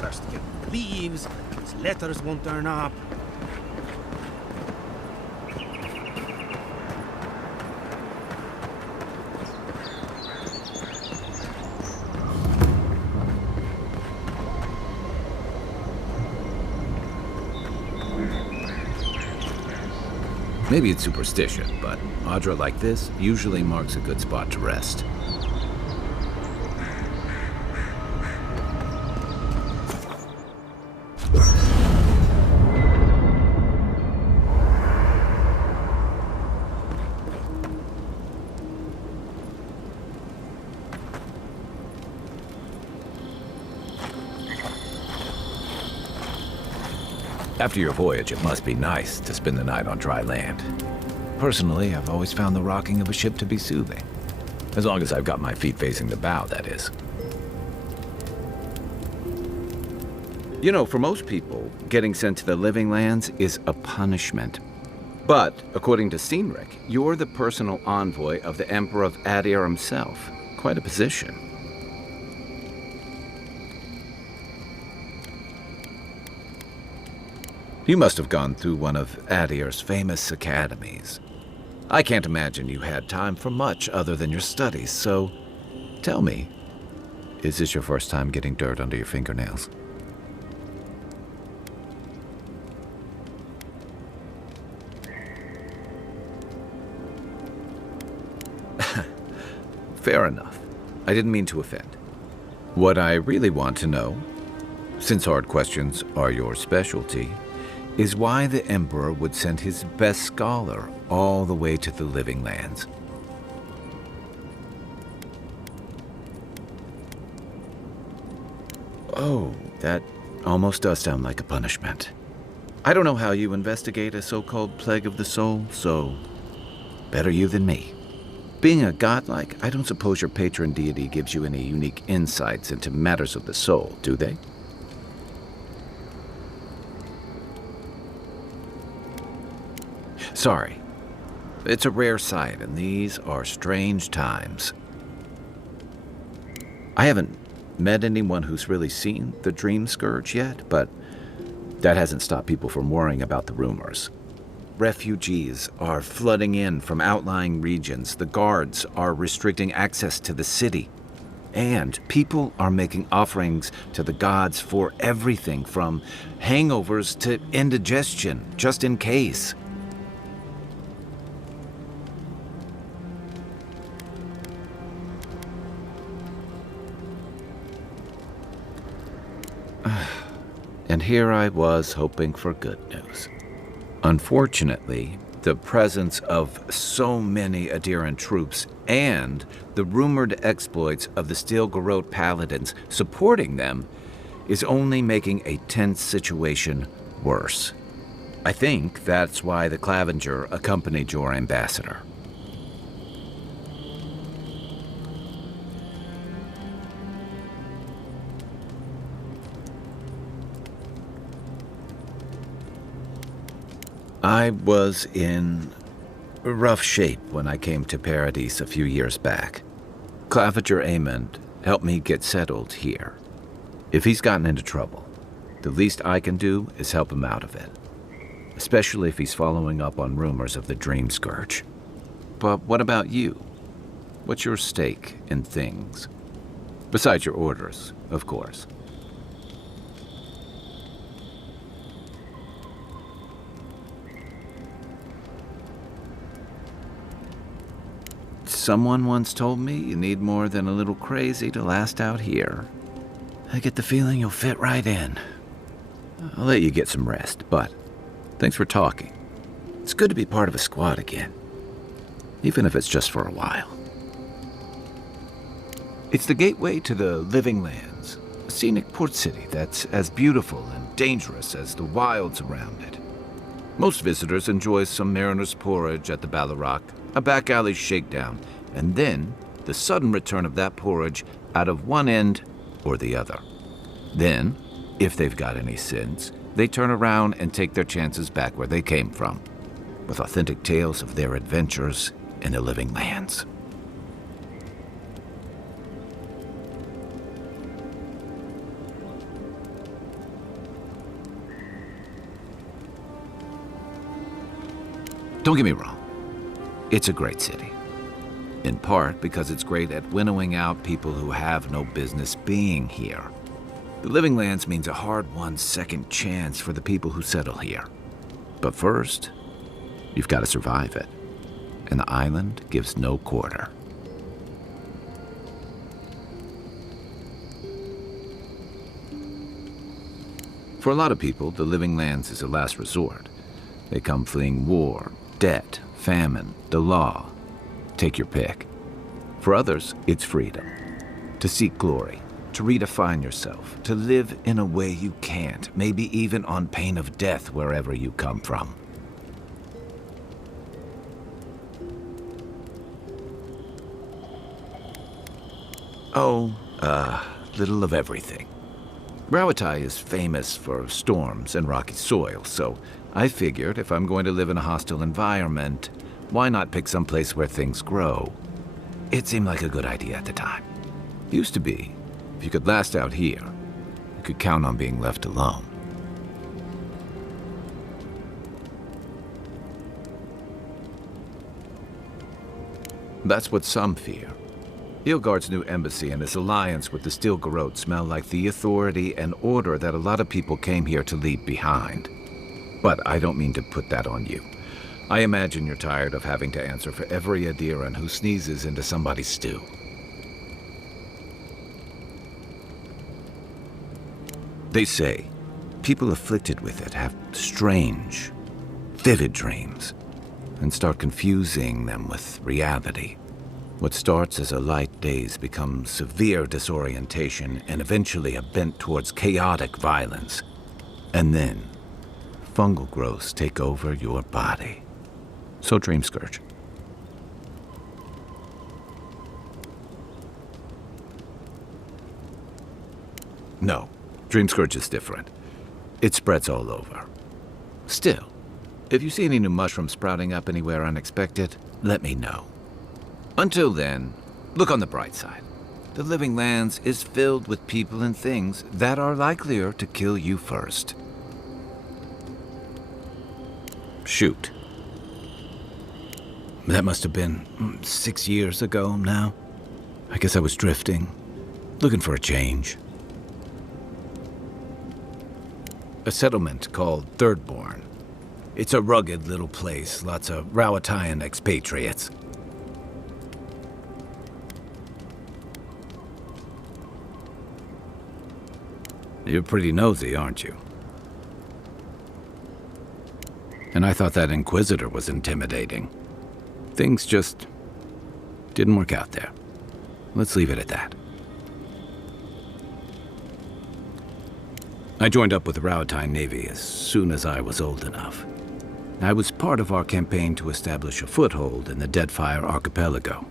First get leaves, his letters won't turn up. Maybe it's superstition, but Audra like this usually marks a good spot to rest. After your voyage, it must be nice to spend the night on dry land. Personally, I've always found the rocking of a ship to be soothing. As long as I've got my feet facing the bow, that is. You know, for most people, getting sent to the living lands is a punishment. But, according to Cynric, you're the personal envoy of the Emperor of Adir himself. Quite a position. You must have gone through one of Adir's famous academies. I can't imagine you had time for much other than your studies, so tell me, is this your first time getting dirt under your fingernails? Fair enough. I didn't mean to offend. What I really want to know, since hard questions are your specialty, is why the Emperor would send his best scholar all the way to the living lands. Oh, that almost does sound like a punishment. I don't know how you investigate a so-called plague of the soul, so better you than me. Being a godlike, I don't suppose your patron deity gives you any unique insights into matters of the soul, do they? Sorry. It's a rare sight, and these are strange times. I haven't met anyone who's really seen the Dream Scourge yet, but that hasn't stopped people from worrying about the rumors. Refugees are flooding in from outlying regions. The guards are restricting access to the city. And people are making offerings to the gods for everything from hangovers to indigestion, just in case. And here I was hoping for good news. Unfortunately, The presence of so many Adiran troops and the rumored exploits of the Steel Garrote paladins supporting them is only making a tense situation worse. I think that's why the Clavenger accompanied your ambassador. I was in rough shape when I came to Paradise a few years back. Clavenger Amond helped me get settled here. If he's gotten into trouble, the least I can do is help him out of it. Especially if he's following up on rumors of the Dream Scourge. But what about you? What's your stake in things? Besides your orders, of course. Someone once told me you need more than a little crazy to last out here. I get the feeling you'll fit right in. I'll let you get some rest, but thanks for talking. It's good to be part of a squad again, even if it's just for a while. It's the gateway to the Living Lands, a scenic port city that's as beautiful and dangerous as the wilds around it. Most visitors enjoy some mariner's porridge at the Ballarrock, a back alley shakedown, and then the sudden return of that porridge out of one end or the other. Then, if they've got any sense, they turn around and take their chances back where they came from, with authentic tales of their adventures in the Living Lands. Don't get me wrong, it's a great city. In part because it's great at winnowing out people who have no business being here. The Living Lands means a hard-won second chance for the people who settle here. But first, you've got to survive it. And the island gives no quarter. For a lot of people, the Living Lands is a last resort. They come fleeing war, debt, famine, the law. Take your pick. For others, it's freedom. To seek glory, to redefine yourself, to live in a way you can't, maybe even on pain of death wherever you come from. Oh, little of everything. Rawatai is famous for storms and rocky soil, so I figured if I'm going to live in a hostile environment, why not pick some place where things grow? It seemed like a good idea at the time. Used to be, if you could last out here, you could count on being left alone. That's what some fear. Ilgard's new embassy and his alliance with the Steel Garrote smell like the authority and order that a lot of people came here to leave behind. But I don't mean to put that on you. I imagine you're tired of having to answer for every Adiran who sneezes into somebody's stew. They say people afflicted with it have strange, vivid dreams and start confusing them with reality. What starts as a light daze becomes severe disorientation and eventually a bent towards chaotic violence. And then, fungal growths take over your body. So Dream Scourge. No, Dream Scourge is different. It spreads all over. Still, if you see any new mushrooms sprouting up anywhere unexpected, let me know. Until then, look on the bright side. The Living Lands is filled with people and things that are likelier to kill you first. Shoot. That must have been 6 years ago now. I guess I was drifting, looking for a change. A settlement called Thirdborn. It's a rugged little place, lots of Rawatayan expatriates. You're pretty nosy, aren't you? And I thought that Inquisitor was intimidating. Things just didn't work out there. Let's leave it at that. I joined up with the Rauatine Navy as soon as I was old enough. I was part of our campaign to establish a foothold in the Deadfire Archipelago.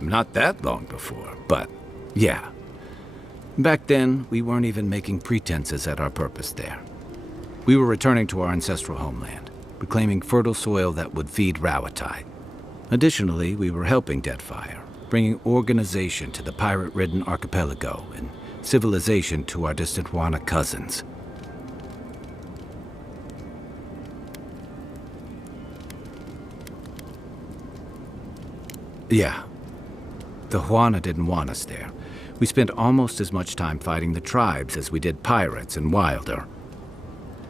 Not that long before, but yeah. Back then, we weren't even making pretenses at our purpose there. We were returning to our ancestral homeland, reclaiming fertile soil that would feed Rauatai. Additionally, we were helping Deadfire, bringing organization to the pirate-ridden archipelago and civilization to our distant Wana cousins. Yeah. The Huana didn't want us there. We spent almost as much time fighting the tribes as we did pirates and Wilder.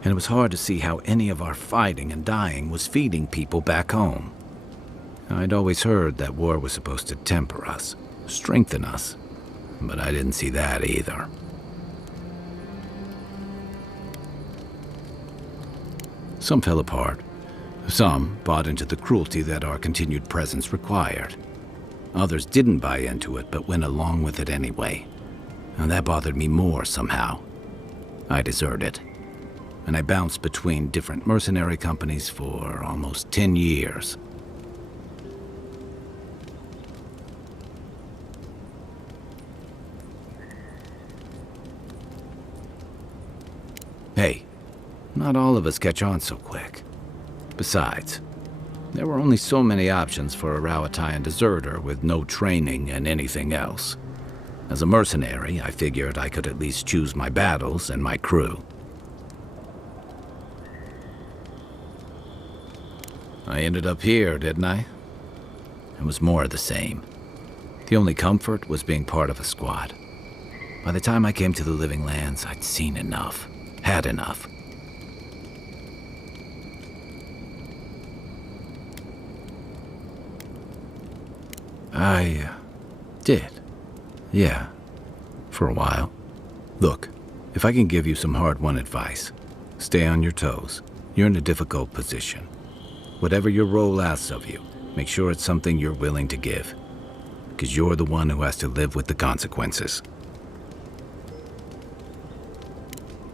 And it was hard to see how any of our fighting and dying was feeding people back home. I'd always heard that war was supposed to temper us, strengthen us, but I didn't see that either. Some fell apart. Some bought into the cruelty that our continued presence required. Others didn't buy into it, but went along with it anyway. And that bothered me more somehow. I deserted. And I bounced between different mercenary companies for almost 10 years. Hey, not all of us catch on so quick. Besides, there were only so many options for a Rauataian deserter with no training and anything else. As a mercenary, I figured I could at least choose my battles and my crew. I ended up here, didn't I? It was more of the same. The only comfort was being part of a squad. By the time I came to the Living Lands, I'd seen enough, had enough. I did. Yeah. For a while. Look, if I can give you some hard-won advice, stay on your toes. You're in a difficult position. Whatever your role asks of you, make sure it's something you're willing to give. Because you're the one who has to live with the consequences.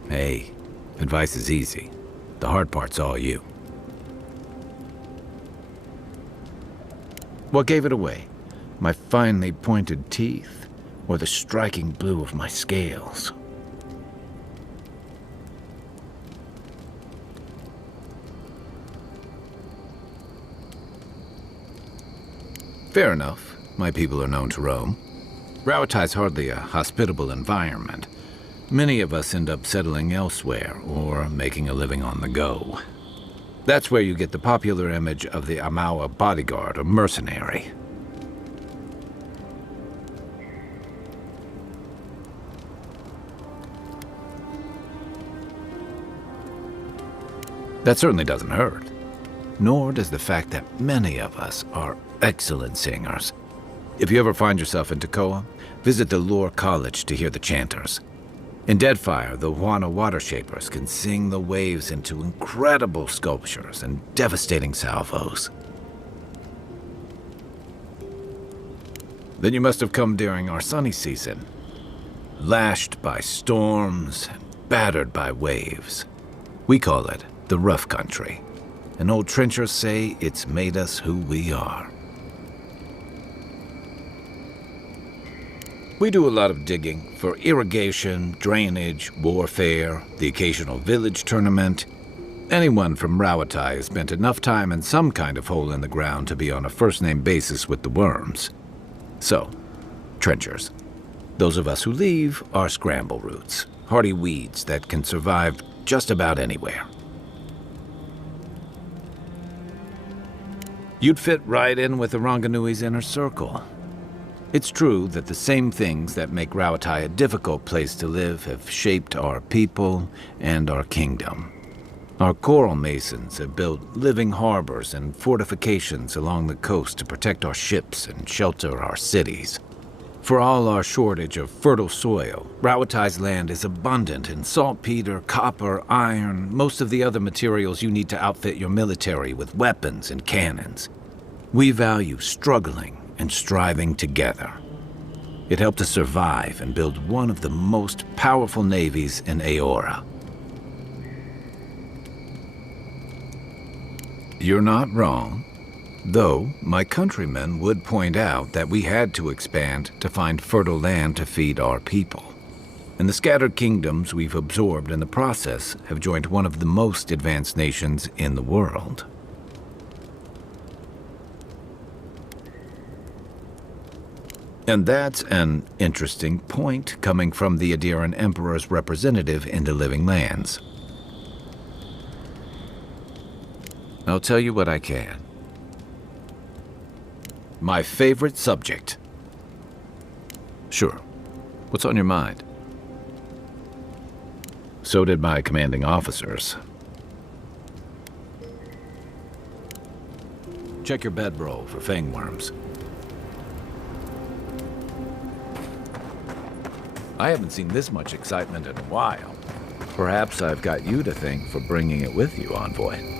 Hey, advice is easy. The hard part's all you. What gave it away? My finely pointed teeth, or the striking blue of my scales? Fair enough. My people are known to roam. Rauatai's hardly a hospitable environment. Many of us end up settling elsewhere, or making a living on the go. That's where you get the popular image of the Amawa bodyguard or mercenary. That certainly doesn't hurt. Nor does the fact that many of us are excellent singers. If you ever find yourself in Tekoa, visit the Lore College to hear the chanters. In Deadfire, the Huana water shapers can sing the waves into incredible sculptures and devastating salvos. Then you must have come during our sunny season, lashed by storms and battered by waves. We call it the rough country, and old trenchers say it's made us who we are. We do a lot of digging for irrigation, drainage, warfare, the occasional village tournament. Anyone from Rauatai has spent enough time in some kind of hole in the ground to be on a first-name basis with the worms. So, trenchers. Those of us who leave are scramble roots, hardy weeds that can survive just about anywhere. You'd fit right in with the Ranganui's inner circle. It's true that the same things that make Rauatai a difficult place to live have shaped our people and our kingdom. Our coral masons have built living harbors and fortifications along the coast to protect our ships and shelter our cities. For all our shortage of fertile soil, Rauatai's land is abundant in saltpeter, copper, iron, most of the other materials you need to outfit your military with weapons and cannons. We value struggling and striving together. It helped us survive and build one of the most powerful navies in Aora. You're not wrong. Though, my countrymen would point out that we had to expand to find fertile land to feed our people. And the scattered kingdoms we've absorbed in the process have joined one of the most advanced nations in the world. And that's an interesting point coming from the Adiran Emperor's representative in the Living Lands. I'll tell you what I can. My favorite subject. Sure. What's on your mind? So did my commanding officers. Check your bedroll for fangworms. I haven't seen this much excitement in a while. Perhaps I've got you to thank for bringing it with you, Envoy.